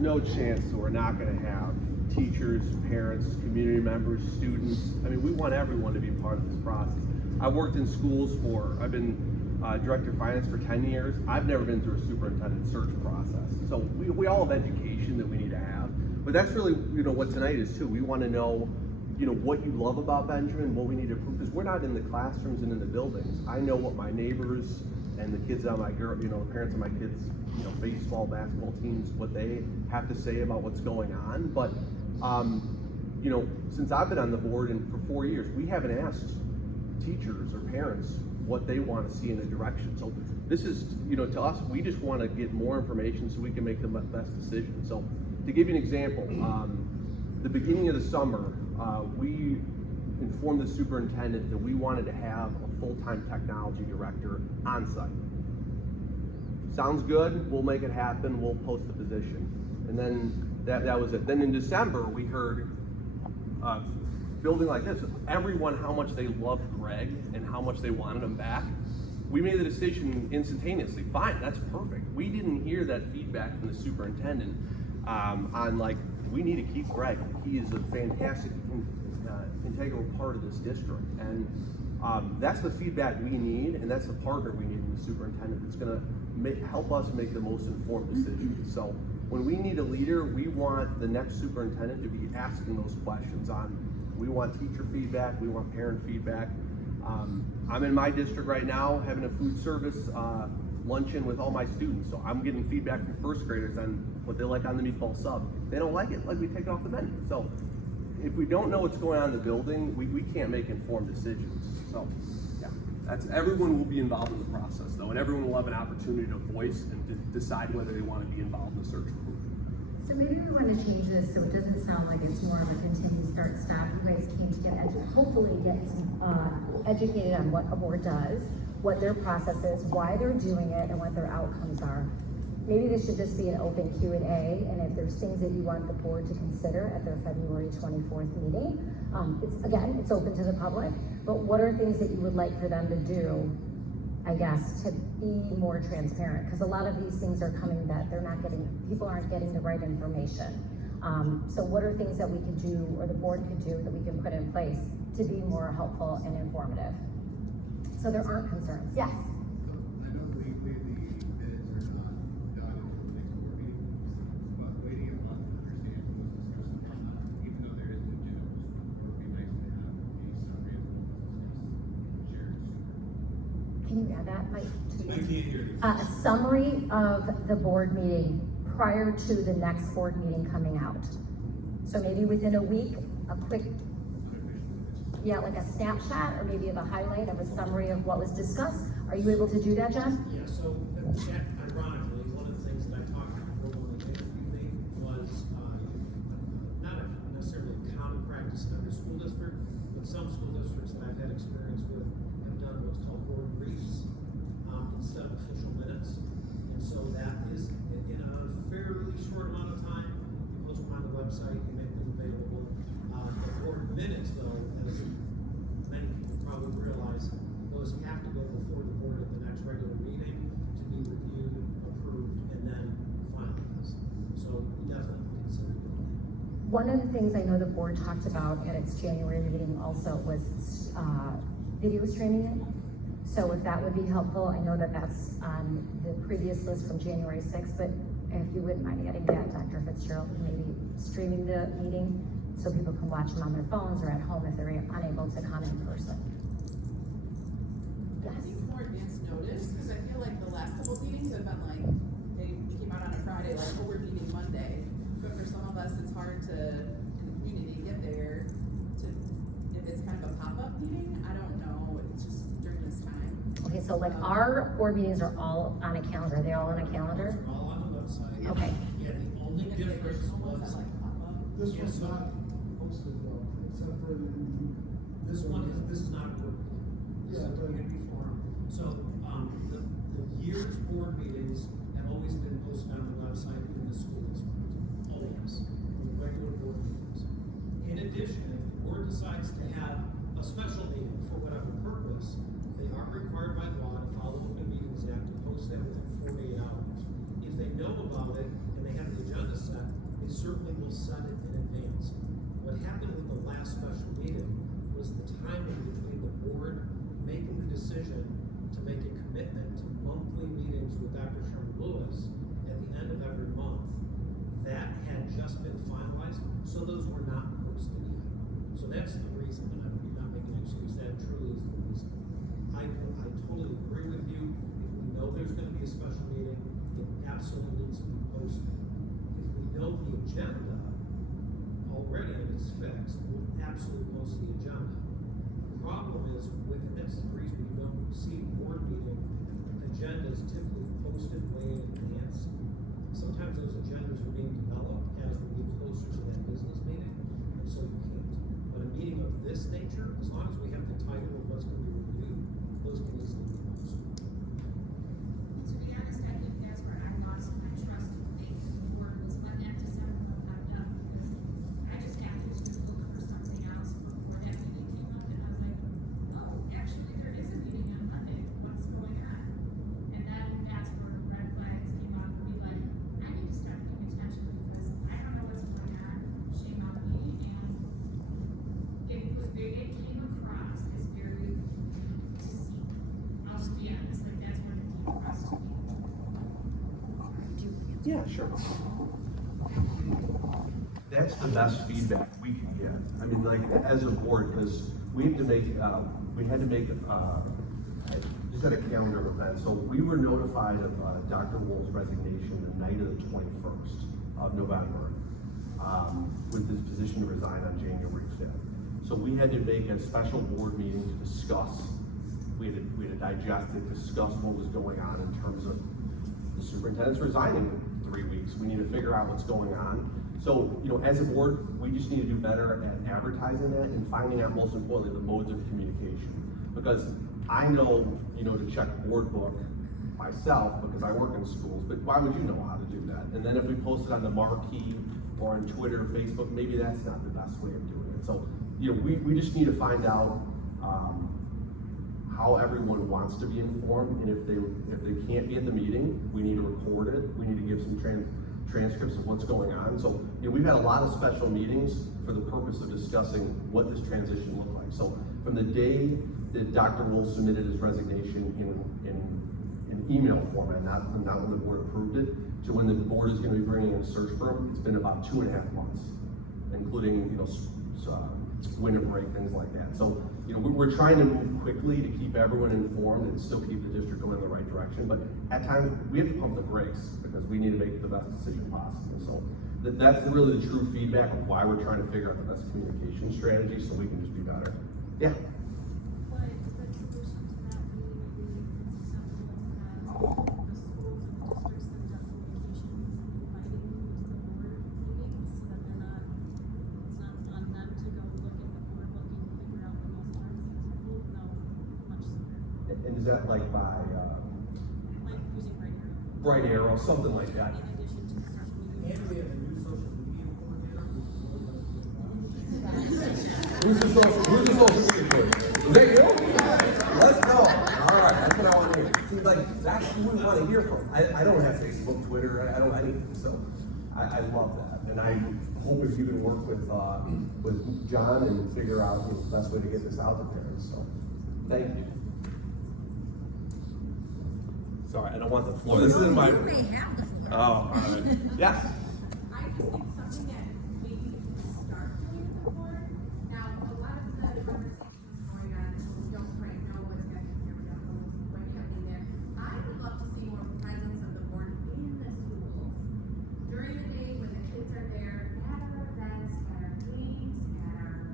no chance that we're not gonna have teachers, parents, community members, students. I mean, we want everyone to be part of this process. I've worked in schools I've been director of finance for 10 years. I've never been through a superintendent search process. So we all have education that we need to have. But that's really, what tonight is too. We wanna know, what you love about Benjamin, what we need to improve, because we're not in the classrooms and in the buildings. I know what my neighbors and the kids on my the parents of my kids, baseball, basketball teams, what they have to say about what's going on. But, since I've been on the board and for 4 years, we haven't asked teachers or parents what they want to see in a direction. So this is, to us, we just want to get more information so we can make the best decision. So to give you an example, the beginning of the summer, we informed the superintendent that we wanted to have a full-time technology director on site. Sounds good, we'll make it happen, we'll post the position. And then that was it. Then in December, we heard, building like this, everyone how much they loved Greg and how much they wanted him back. We made the decision instantaneously. Fine, that's perfect. We didn't hear that feedback from the superintendent on we need to keep Greg. He is a fantastic, integral part of this district. And that's the feedback we need, and that's the partner we need in the superintendent that's gonna help us make the most informed decisions. So when we need a leader, we want the next superintendent to be asking those questions we want teacher feedback, we want parent feedback. I'm in my district right now having a food service luncheon with all my students. So I'm getting feedback from first graders on what they like on the meatball sub. If they don't like it, we take it off the menu. So if we don't know what's going on in the building, we can't make informed decisions. So yeah, everyone will be involved in the process though, and everyone will have an opportunity to voice and to decide whether they want to be involved in the search group. So maybe we want to change this so it doesn't sound like it's more of a continued start-stop. You guys came to hopefully get educated on what a board does, what their process is, why they're doing it, and what their outcomes are. Maybe this should just be an open Q&A, and if there's things that you want the board to consider at their February 24th meeting, it's open to the public, but what are things that you would like for them to do, I guess, to be more transparent? Because a lot of these things are coming that people aren't getting the right information. So what are things that we could do, or the board could do, that we can put in place to be more helpful and informative? So there aren't concerns. Yes? I know legally the bids are not done until the next board meeting, but waiting a month to understand who's discussing or not, even though there is an agenda, it would be nice to have a summary of what was discussed, shared. Can you add that, Mike? I can't hear you. A summary of the board meeting prior to the next board meeting coming out. So maybe within a week, a quick, like a snapshot, or maybe of a highlight of a summary of what was discussed. Are you able to do that, John? Yeah, so that ironically, website, you make them available. The board minutes though, as many people probably realize, those have to go before the board at the next regular meeting to be reviewed, approved, and then finalized. So we definitely consider doing that. One of the things I know the board talked about at its January meeting also was video streaming it. So if that would be helpful, I know that that's on the previous list from January 6th, but if you wouldn't mind adding that, Dr. Fitzgerald, maybe streaming the meeting so people can watch them on their phones or at home if they're unable to come in person. I need more advance notice, because I feel like the last couple of meetings have been like, they came out on a Friday, like, oh, we're meeting Monday. But for some of us, it's hard to, in the community, get there to, if it's kind of a pop-up meeting, I don't know, it's just during this time. Okay, so like our board meetings are all on a calendar. Are they all on a calendar? Those are all on the website. Okay. Yeah, the only If there's difference someone was, that like pop-up. This one's not posted though, except for the. this is not a board meeting. This is a community forum. So, the year's board meetings have always been posted on the website in the school district. Always, the regular board meetings. In addition, if the board decides to have a special meeting for whatever purpose, they are required by law to follow the Open Meetings Act to post that within 48 hours. If they know about it and they have the agenda set, they certainly will set it in advance. What happened with the last special meeting was the timing between the board making the decision to make a commitment to monthly meetings with Dr. Sherman Lewis at the end of every month. That had just been finalized, so those were not posted yet. So that's the reason, and I'm not making an excuse, that truly is the reason. I totally agree with you. If we know there's gonna be a special meeting, it absolutely needs to be posted. If we know the agenda already and it's fixed, we'll absolutely post the agenda. The problem is with, and that's the reason you don't see board meeting agendas typically posted way in advance. Sometimes those agendas are being developed as we get closer to that business meeting, and so you can't. But a meeting of this nature, as long as we have the title of what's going to be reviewed, those can easily be posted. To be honest, I think that's where I lost my trust in faith in the board was when that December one popped up. Because I just happened to look for something else before that meeting came up, and I was like, oh, actually, there is a meeting on Monday, what's going on? And then that's where red flags came up, and be like, I need to start paying attention because I don't know what's going on, shame on me, and it came across as very deceiving. I'll just be honest, like that's what it came across to me. Yeah, sure. That's the best feedback we can get. I mean, like, as a board, because we had to make, just had a calendar of events. So we were notified of Dr. Wolf's resignation the night of the 21st of November, with his position to resign on January 5th. So we had to make a special board meeting to discuss, we had to digest and discuss what was going on in terms of the superintendent's resigning in 3 weeks. We need to figure out what's going on. So, you know, as a board, we just need to do better at advertising that and finding out, most importantly, the modes of communication. Because I know, you know, to check board book myself, because I work in schools, but why would you know how to do that? And then if we post it on the marquee or on Twitter, Facebook, maybe that's not the best way of doing it. So, you know, we just need to find out how everyone wants to be informed, and if they can't be at the meeting, we need to record it. We need to give some transcripts of what's going on. So, you know, we've had a lot of special meetings for the purpose of discussing what this transition looked like. So, from the day that Dr. Wolf submitted his resignation in email format, not when the board approved it, to when the board is going to be bringing in a search firm, it's been about 2.5 months, including, you know, winter break, things like that. So, you know, we're trying to move quickly to keep everyone informed and still keep the district going in the right direction. But at times, we have to pump the brakes because we need to make the best decision possible. So that's really the true feedback of why we're trying to figure out the best communication strategy so we can just be better. Yeah. What solution to that would be acceptable to have the schools and districts send out communications inviting them to the board meetings so that they're not, it's not on them to go look at the board book and figure out the most time suitable, no, much sooner. And is that like by Like using Bright Arrow, something like that? in addition to the social media. And we have a new social media coordinator who's Who's the social media coach? Is that you? Let's go. All right, that's what I want to hear. See, like, that's who we want to hear from. I don't have Facebook, Twitter, I don't have anything, so I love that. And I hope if you can work with John and figure out the best way to get this out to parents, so, thank you. Sorry, I don't want the floor. This isn't my. You may have the floor. Oh, all right. Yes. I just think something that maybe we can start doing with the board. Now, a lot of the conversations going on, we don't quite know what's happening here, we don't know what's happening there. I would love to see more presence of the board in the schools. During the day, when the kids are there, at our events, at our games, at our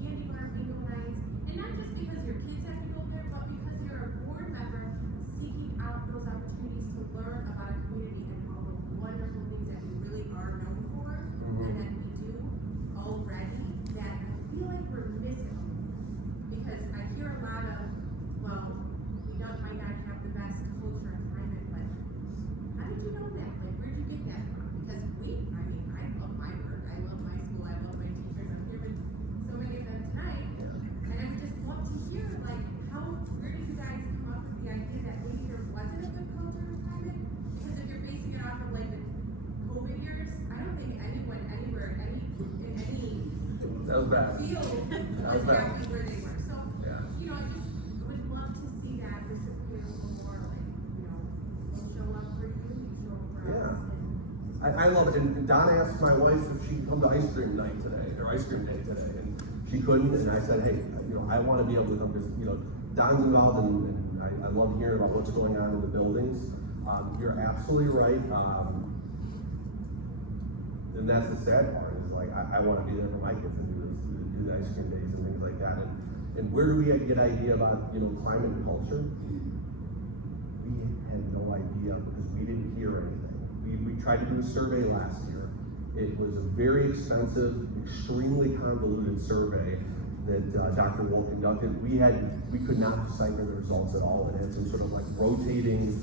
candy bar bingo nights. And not just because your kids have to go there, but because you're a board member seeking out those opportunities to learn about a community and all the wonderful things that we really are known for and that we do already that I feel like we're missing. Because I hear a lot of, well, we might not have the best culture and climate, but how did you know that? Like, where'd you get that from? Because I love my work, I love my school, I love my teachers, I'm here with so many of them tonight. And I would just love to hear, like, where did you guys come up with the idea that maybe there wasn't a good culture and climate? Because if you're basing it off of like the COVID years, I don't think anyone anywhere, in any That was bad. field was bad. happy where they were. So, Yeah. I just would love to see that disappear a little more, like, we'll show up for you, you show up for Yeah. us. I love it, and Donna asked my wife if she could come to ice cream night today, or ice cream day today, and she couldn't, and I said, hey, I want to be able to come, because, Don's involved, and I love hearing about what's going on in the buildings. You're absolutely right, and that's the sad part, is like, I want to be there for my kids and do the ice cream days and things like that, and where do we get idea about, climate and culture? We had no idea, because we didn't hear anything. We tried to do a survey last year. It was a very expensive, extremely convoluted survey that Dr. Wolf conducted. We could not decipher the results at all. It had some sort of like rotating,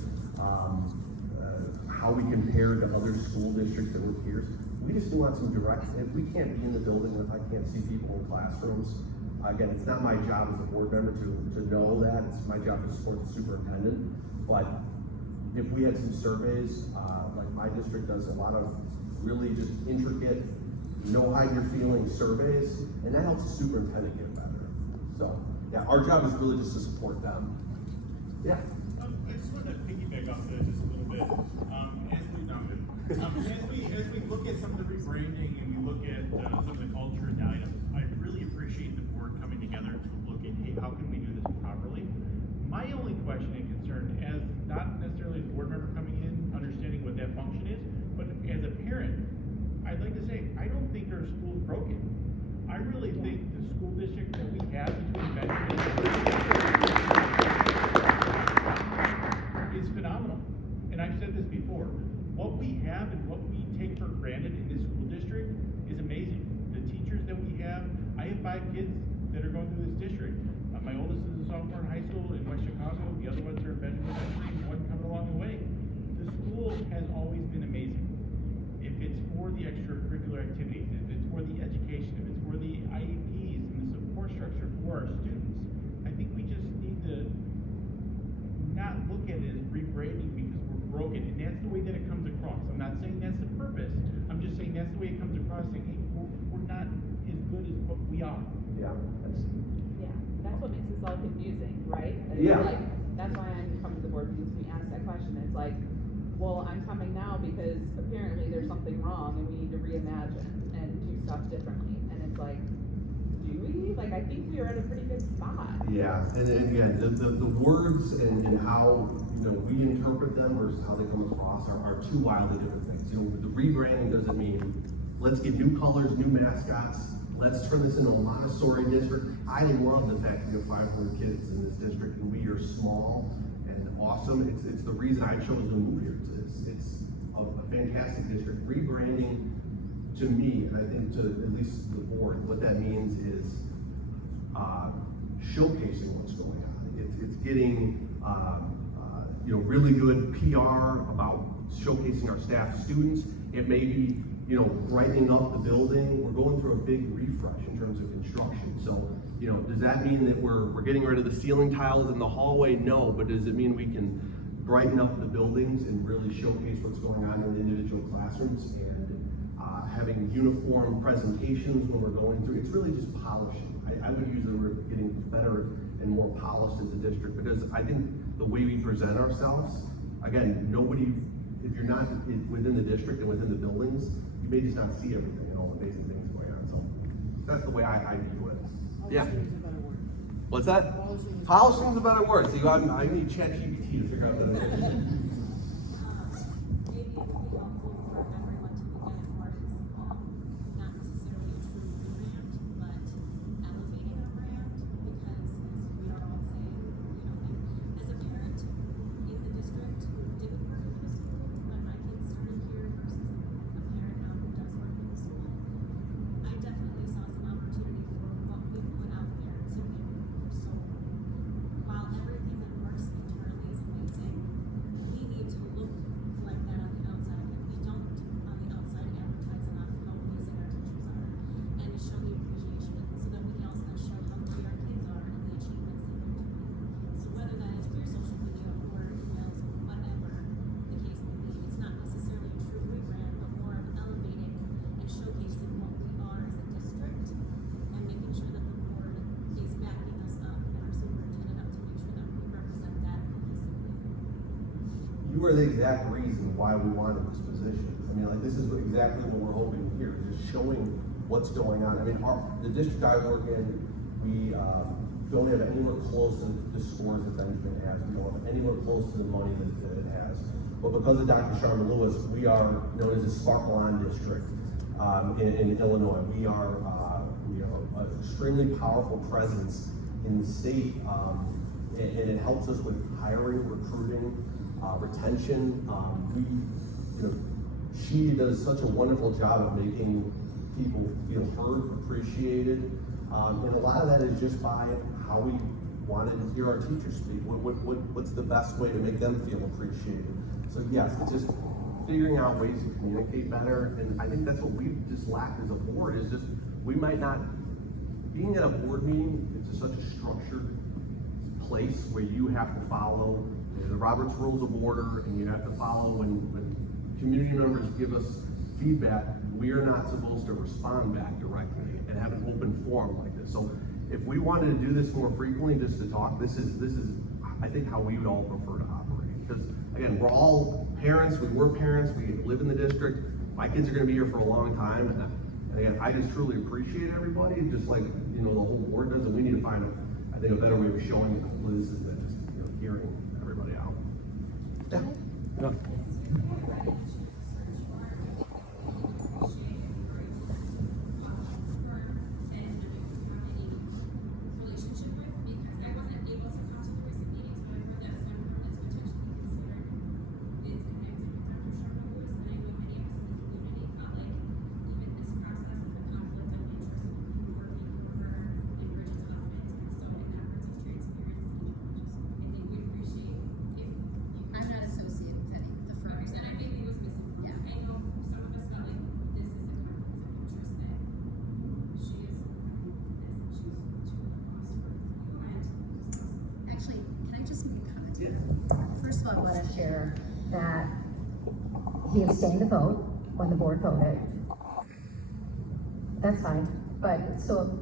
how we compared to other school districts that were peers. We just want some direct, if we can't be in the building, if I can't see people in classrooms, again, it's not my job as a board member to know that. It's my job to support the superintendent. But if we had some surveys, like my district does a lot of really just intricate, know how you're feeling surveys, and that helps the superintendent get better. So, yeah, our job is really just to support them. Yeah. I just want to piggyback off that just a little bit. As we look at some of the rebranding and we look at some of the culture and items, I really appreciate the board coming together to look at, hey, how can we do this properly? My only question and concern, as not necessarily as a board member coming in, understanding what that function is, but as a parent, I'd like to say, I don't think our school's broken. I really think the school district that we have between Benjamin is phenomenal. And I've said this before, what we have and what we take for granted in this school district is amazing. The teachers that we have, I have 5 kids that are going through this district. My oldest is a sophomore in high school in West Chicago, the other ones are in Benjamin Elementary, one coming along the way. The school has always been amazing. If it's for the extracurricular activities, if it's for the education, if it's for the IEPs and the support structure for our students, I think we just need to not look at it as rebranding because we're broken, and that's the way that it comes across. I'm not saying that's the purpose, I'm just saying that's the way it comes across, saying, hey, we're not as good as what we are. Yeah. That's what makes this all confusing, right? It's Yeah. like, that's why I'm coming to the board, because we asked that question. It's like, well, I'm coming now because apparently there's something wrong and we need to reimagine and do stuff differently. And it's like, do we? Like, I think we are at a pretty good spot. Yeah, and again, the words and how, we interpret them versus how they come across are two wildly different things. The rebranding doesn't mean, let's get new colors, new mascots, let's turn this into a Montessori district. I love the fact that we have 500 kids in this district and we are small and awesome. It's the reason I chose to move here. It's a fantastic district. Rebranding, to me, and I think to at least the board, what that means is showcasing what's going on. It's getting really good PR about showcasing our staff, students. It may be you know, brightening up the building. We're going through a big refresh in terms of construction. So, you know, does that mean that we're getting rid of the ceiling tiles in the hallway? No, but does it mean we can brighten up the buildings and really showcase what's going on in the individual classrooms and having uniform presentations when we're going through? It's really just polishing. I would use the word getting better and more polished as a district, because I think the way we present ourselves, again, nobody, if you're not within the district and within the buildings, you may just not see everything and all the basic things going on. So that's the way I view it. Yeah. What's that? Polishing is a better word. See, I need ChatGPT to figure out the. Maybe it would be helpful for everyone to look at what is not necessarily a true brand, but elevating a brand, because as we are all saying, you know, as a parent in the district who didn't work for the school when my kids started here versus a parent now who does work for the school, I definitely saw some opportunity for what we put out there to be. So while everything that works internally is amazing, we need to look like that on the outside. If we don't on the outside advertise about how amazing our teachers are and to show the appreciation, so that we can also show how great our kids are and the achievements that they're doing. So whether that is through social media or emails or whatever the case may be, it's not necessarily a true rebrand, but more of elevating and showcasing what we are as a district and making sure that the board is backing us up and our superintendent up to make sure that we represent that cohesively. You are the exact reason why we wanted this position. I mean, like, this is exactly what we're hoping here, just showing what's going on. I mean, the district I work in, we don't have anywhere close to the scores that Benjamin has. We don't have anywhere close to the money that it has. But because of Dr. Sharma Lewis, we are known as a Sparkle On district in Illinois. We are an extremely powerful presence in the state, and it helps us with hiring, recruiting, retention. She does such a wonderful job of making people feel heard, appreciated, and a lot of that is just by how we wanted to hear our teachers speak. What's the best way to make them feel appreciated? So yes, it's just figuring out ways to communicate better, and I think that's what we've just lacked as a board, is just, we might not, being at a board meeting, it's just such a structured place where you have to follow the Robert's Rules of Order, and you have to follow when community members give us feedback. We are not supposed to respond back directly and have an open forum like this. So if we wanted to do this more frequently, just to talk, this is I think how we would all prefer to operate. Because again, we're all parents, we were parents, we live in the district. My kids are gonna be here for a long time. And again, I just truly appreciate everybody, just like, you know, the whole board does, and we need to find I think a better way of showing it than Liz is than just, you know, hearing everybody out. Yeah. Yeah. First of all, I want to share that he abstained the vote when the board voted. That's fine, but so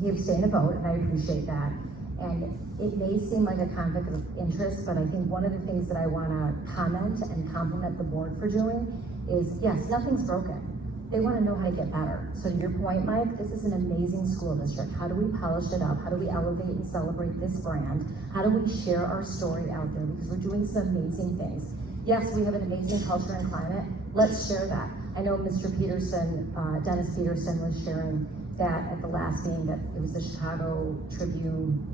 he abstained the vote, and I appreciate that. And it may seem like a conflict of interest, but I think one of the things that I want to comment and compliment the board for doing is, yes, nothing's broken. They want to know how to get better. So to your point, Mike, this is an amazing school district. How do we polish it up? How do we elevate and celebrate this brand? How do we share our story out there? Because we're doing some amazing things. Yes, we have an amazing culture and climate. Let's share that. I know Mr. Peterson, Dennis Peterson was sharing that at the last meeting, that it was the Chicago Tribune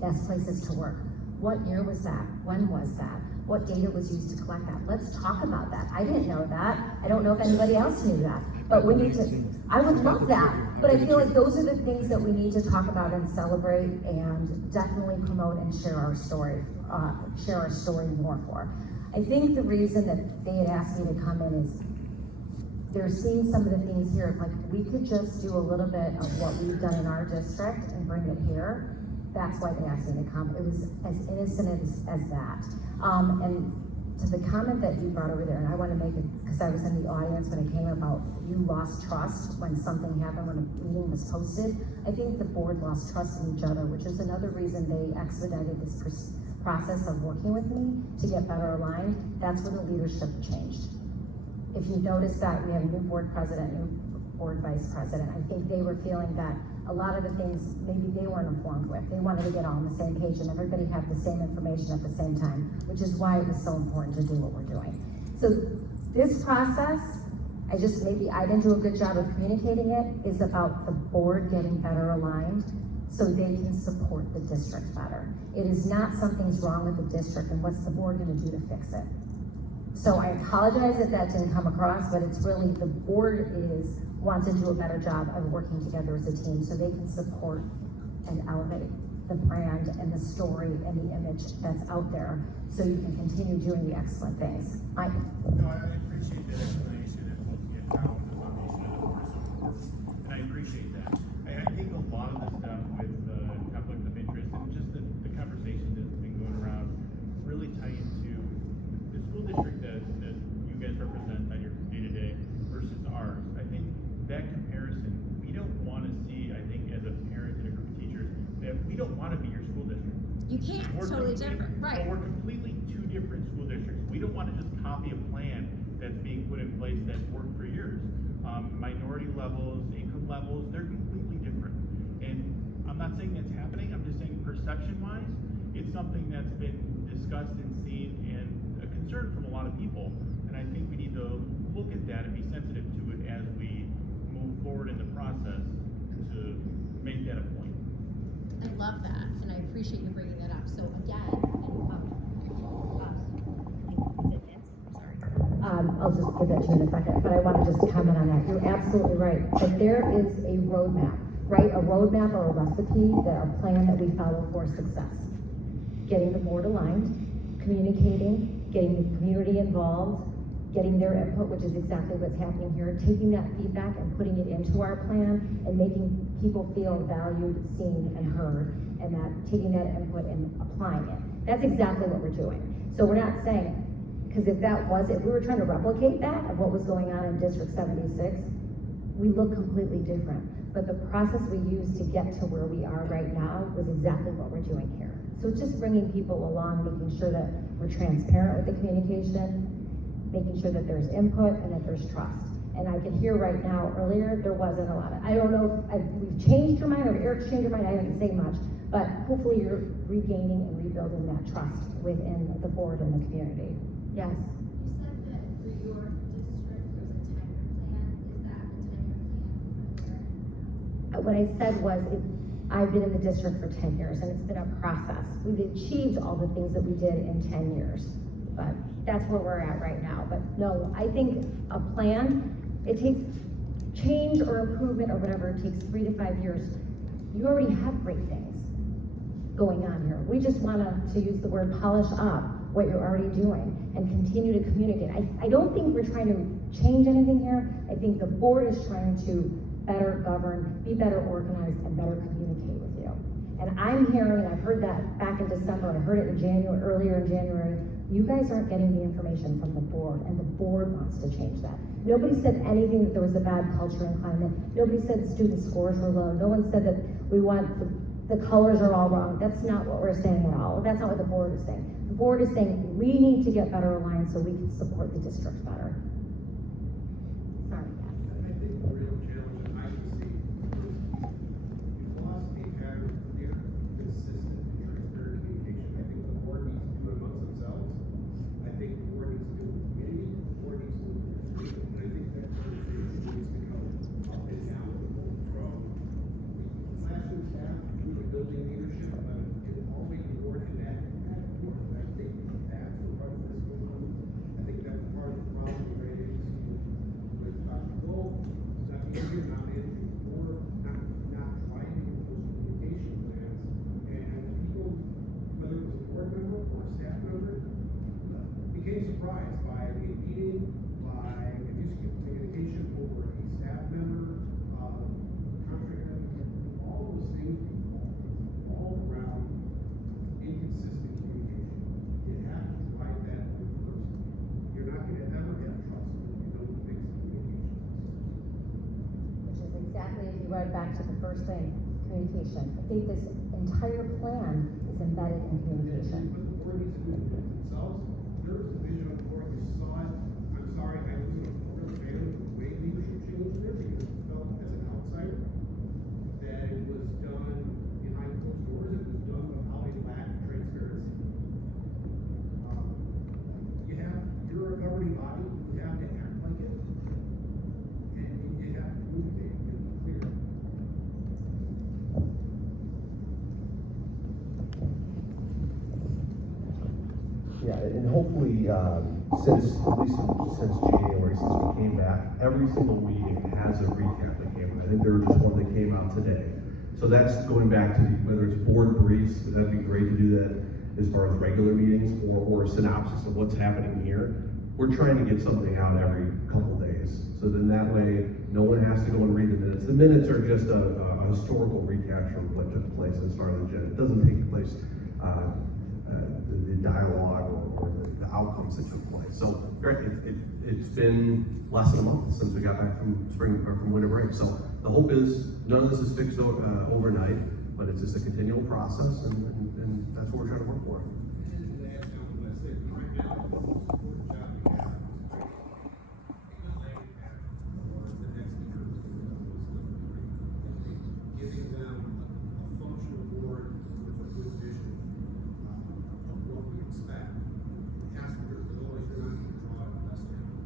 Best Places to Work. What year was that? When was that? What data was used to collect that? Let's talk about that. I didn't know that. I don't know if anybody else knew that, but we need to, I would love that. But I feel like those are the things that we need to talk about and celebrate, and definitely promote and share our story more for. I think the reason that they had asked me to come in is they're seeing some of the things here, like, we could just do a little bit of what we've done in our district and bring it here. That's why they asked me to come. It was as innocent as that. And to the comment that you brought over there, and I want to make it, because I was in the audience when it came about, you lost trust when something happened, when a meeting was posted. I think the board lost trust in each other, which is another reason they expedited this process of working with me to get better aligned. That's when the leadership changed. If you notice that we have a new board president, new board vice president, I think they were feeling that a lot of the things maybe they weren't informed with. They wanted to get all on the same page and everybody have the same information at the same time, which is why it was so important to do what we're doing. So this process, maybe I didn't do a good job of communicating it, is about the board getting better aligned so they can support the district better. It is not something's wrong with the district and what's the board gonna do to fix it. So I apologize if that didn't come across, but it's really the board wants to do a better job of working together as a team so they can support and elevate the brand and the story and the image that's out there so you can continue doing the excellent things. No, I appreciate that explanation and looking at how the foundation of the board is so important, and I appreciate that. I think a lot of the stuff with conflict of interest and just the conversation that's been going around really tie into the school district that you guys represent on your day-to-day versus ours. I think that comparison, we don't want to see, I think, as a parent and a group of teachers, that we don't want to be your school district. You can't, it's totally different, right? But we're completely two different school districts. We don't want to just copy a plan that's being put in place that's worked for years. Minority levels, income levels, they're completely different. And I'm not saying that's happening, I'm just saying perception-wise, it's something that's been discussed and seen and a concern from a lot of people. And I think we need to look at that and be sensitive to it as we move forward in the process to make that a point. I love that, and I appreciate you bringing that up. So again, I'll just give that to you in a second, but I want to just comment on that. You're absolutely right. But there is a roadmap, right? A roadmap or a recipe, a plan that we follow for success. Getting the board aligned, communicating, getting the community involved, getting their input, which is exactly what's happening here, taking that feedback and putting it into our plan and making people feel valued, seen, and heard, and that taking that input and applying it. That's exactly what we're doing. So we're not saying, because if we were trying to replicate that of what was going on in District 76, we look completely different. But the process we used to get to where we are right now was exactly what we're doing here. So it's just bringing people along, making sure that we're transparent with the communication, making sure that there's input and that there's trust. And I can hear right now, earlier, there wasn't a lot of, I don't know if we've changed your mind or Eric's changed your mind, I didn't say much, but hopefully you're regaining and rebuilding that trust within the board and the community. Yes? you said that for your district, there's a 10-year plan. Is that the 10-year plan? What I said was, I've been in the district for 10 years and it's been a process. We've achieved all the things that we did in 10 years, but that's where we're at right now. But no, I think a plan, it takes change or improvement or whatever, it takes 3 to 5 years. You already have great things going on here. We just want to use the word polish up what you're already doing and continue to communicate. I don't think we're trying to change anything here. I think the board is trying to better govern, be better organized, and better communicate with you. And I'm hearing, and I've heard that back in December, I heard it in January, earlier in January, you guys aren't getting the information from the board, and the board wants to change that. Nobody said anything that there was a bad culture and climate. Nobody said student scores were low. No one said that we want the colors are all wrong. That's not what we're saying at all. That's not what the board is saying. The board is saying we need to get better aligned so we can support the district better. Sorry. I think the real challenge that I see is you've lost a pattern of clear, consistent, and transparent communication. I think the board needs to do it amongst themselves. I think the board needs to do it with the community. The board needs to do it with the community. And I think that conversation needs to go up and down the board from the classroom staff to the building leadership, and all the board in that board. I think that's the part of this going on. I think that's part of the problem. right back to the first thing, communication. I think this entire plan is embedded in communication. But the board needs to do it themselves. There was a vision of the board, you saw it. I'm sorry, I wasn't a fan of the way leadership changed there because it felt as an outsider that it was done behind closed doors. It was done without a lack of transparency. You're a governing body, you have to act like it. And you have to communicate and be clear. Yeah, and hopefully, since, at least since January, since we came back, every single meeting has a recap that came out. I think there was just one that came out today. So that's going back to whether it's board briefs, that'd be great to do that as far as regular meetings, or a synopsis of what's happening here. We're trying to get something out every couple days. So then that way, no one has to go and read the minutes. The minutes are just a historical recapture of what took place as far as the agenda. It doesn't take place, the dialogue or the outcomes that took place. So it's been less than a month since we got back from spring or from winter break. So the hope is none of this is fixed overnight, but it's just a continual process, and that's what we're trying to work for. Giving them a functional board with a good vision of what we expect. Otherwise, you're not going to draw the best talent.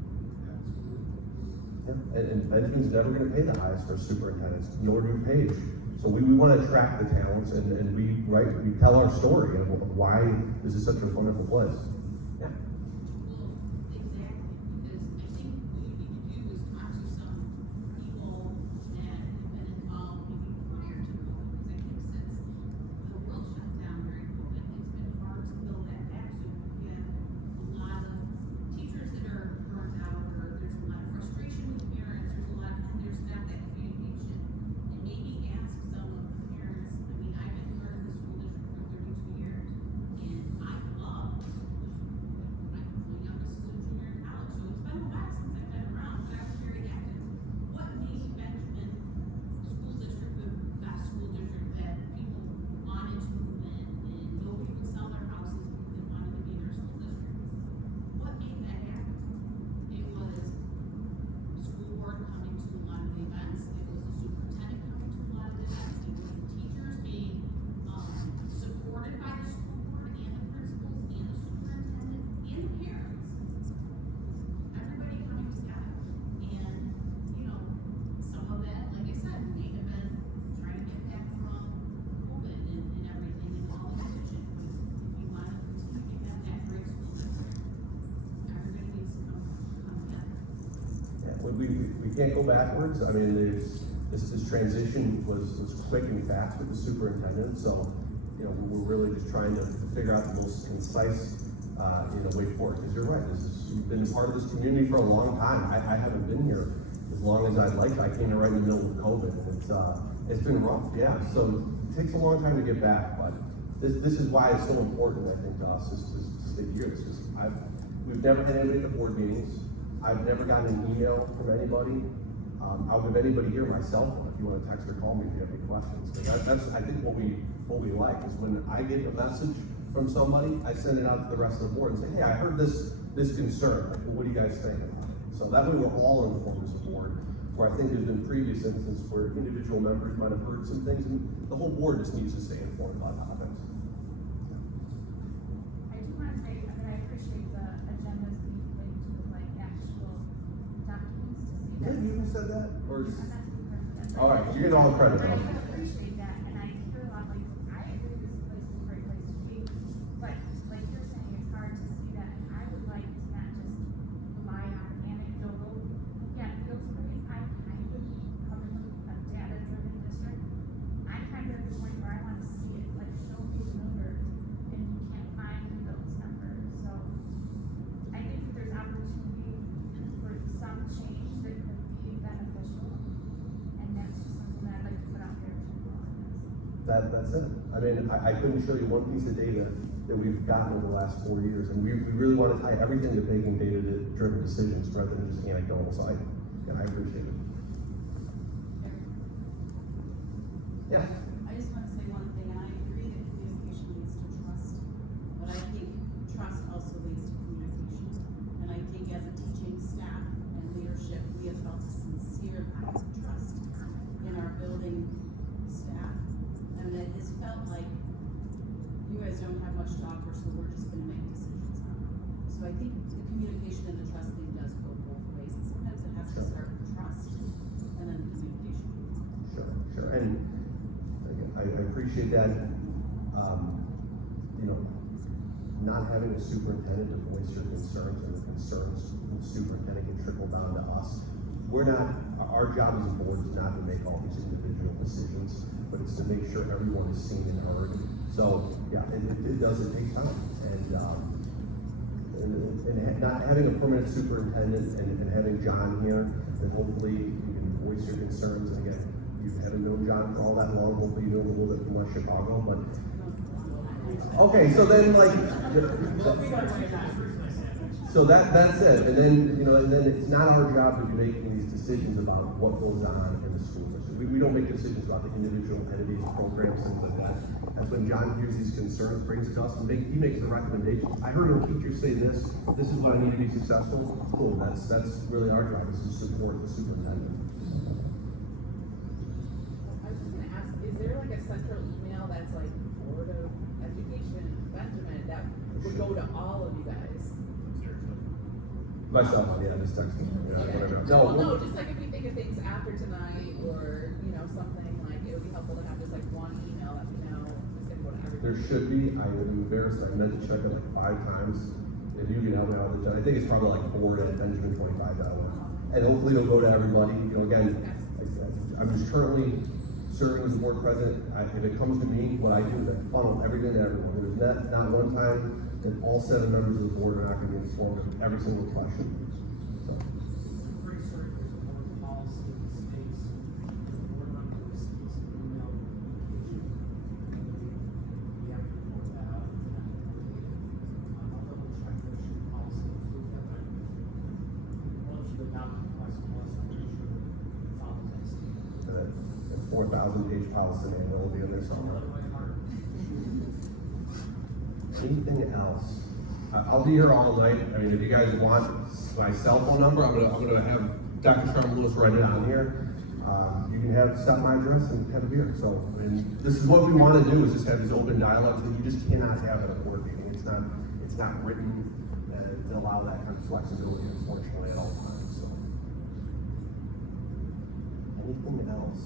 Absolutely. And Benjamin's never going to pay the highest for superintendents, nor do Paige. So we want to attract the talents, and we tell our story of why this is such a wonderful place. Yeah. Well, exactly, because I think what you need to do is talk to some people that have been involved maybe prior to COVID, because I think since the world shut down during COVID, it's been hard to build that back to. We have a lot of teachers that are burnt out, or there's a lot of frustration with parents, and there's not that communication. And maybe ask some of the parents, I mean, I've been part of the school district for 32 years, and I love the school district. My youngest is a junior in college, so it's been a while since I've been around, but I was very active. What made Benjamin School District the best school district that people wanted to move in, and nobody would sell their houses because they wanted to be in their school district? What made that happen? It was school board coming to a lot of the events, it was the superintendent coming to a lot of the events, it was the teachers being, supported by the school board and the principals and the superintendent and the parents. Everybody coming together, and, you know, some of that, like I said, may have been trying to get back from COVID and everything and all the vision, but if you want to continue to have that great school district, everybody needs to come together. Yeah, we can't go backwards. I mean, this transition was quick and fast with the superintendent, so, you know, we're really just trying to figure out the most concise, way forward. Because you're right, you've been a part of this community for a long time. I haven't been here as long as I'd like. I came here right in the middle of COVID. It's been rough, yeah. So it takes a long time to get back, but this is why it's so important, I think, to us, is to stay here. It's just, we've never had anybody at the board meetings. I've never gotten an email from anybody. I'll give anybody here my cell phone if you want to text or call me if you have any questions. That's I think what we like is when I get a message from somebody, I send it out to the rest of the board and say, hey, I heard this concern. Like, well, what do you guys think about it? So that way we're all informed as a board. Where I think there's been previous instances where individual members might have heard some things, and the whole board just needs to stay informed about topics. I do want to say, I mean, I appreciate the agendas being linked with like actual documents to see that. You said that? Or I'm not speaking for the all right, you get all the credit. I appreciate that, and I hear a lot, like, I agree this place is a great place to be, but like you're saying, it's hard to see that, and I would like to not just rely on anecdotal. Yeah, it feels great. I kind of come in with a data-driven district. I'm kind of at the point where I want to see it, like, show me the numbers, and you can't find those numbers, so I think that there's opportunity for some change that could be beneficial, and that's just something that I'd like to put out there to people on this. That's it. I mean, I couldn't show you one piece of data that we've gotten over the last 4 years, and we really want to tie everything to making data-driven decisions rather than just anecdotal. So I appreciate it. Yeah. I just want to say one thing, and I agree that communication leads to trust, but I think trust also leads to communication. And I think as a teaching staff and leadership, we have felt a sincere lack of trust in our building staff. And it has felt like you guys don't have much to offer, so we're just gonna make decisions on it. So I think the communication and the trust thing does go both ways, and sometimes it has to start with trust and then communication. Sure, and again, I appreciate that, you know, not having a superintendent to voice your concerns, and the concerns of the superintendent can trickle down to us. Our job as a board is not to make all these individual decisions, but it's to make sure everyone is seen and heard. So, yeah, it does take time, and not having a permanent superintendent and having John here, then hopefully you can voice your concerns. And again, you haven't known John for all that long, hopefully you know him a little bit from West Chicago, but. Okay, so then so that's it, and then it's not our job to be making these decisions about what goes on in the school system. We don't make decisions about the individual entities, programs, things like that. That's when John hears these concerns, brings it to us, and he makes the recommendations. I heard our teachers say this is what I need to be successful. Cool, that's really our job, is to support the superintendent. I was just gonna ask, is there like a central email that's like Board of Education, Benjamin, that would go to all of you guys? Myself, yeah, just text me, whatever. No, just like if we think of things after tonight, or, you know, something like, it would be helpful to have just like one email that we know is gonna go to everybody. There should be. I am embarrassed. I meant to check it like 5 times. If you can help me out with it, I think it's probably like Board at Benjamin25.org. And hopefully it'll go to everybody. You know, again, I'm just currently serving as the board president. If it comes to me, what I do is I funnel everything to everyone. There's not one time that all 7 members of the board are not going to be informed of every single question. So. Pretty certain there's a board policy that states the board member receives an email notification. We have to report that out. I'll double check their ship policy and prove that, but once you adopt the policy, I'm pretty sure it follows that statement. That 4,000-page policy manual will be in there somewhere. Anything else? I'll be here all night. I mean, if you guys want my cell phone number, I'm gonna have Dr. Sharma Lewis write it on here. You can set my address and have a beer. So, and this is what we want to do, is just have these open dialogues that you just cannot have at a board meeting. It's not written to allow that kind of flexibility, unfortunately, at all times. So, anything else?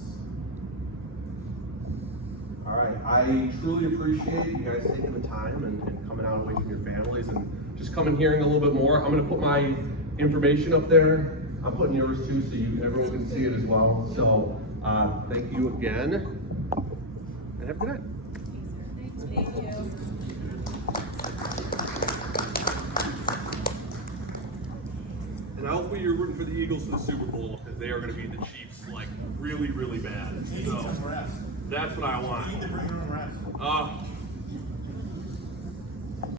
All right, I truly appreciate you guys taking the time and coming out away from your families and just coming hearing a little bit more. I'm gonna put my information up there. I'm putting yours too, so everyone can see it as well. So thank you again, and have a good night. Thank you. And hopefully you're rooting for the Eagles for the Super Bowl, because they are going to beat the Chiefs like really, really bad. So that's what I want.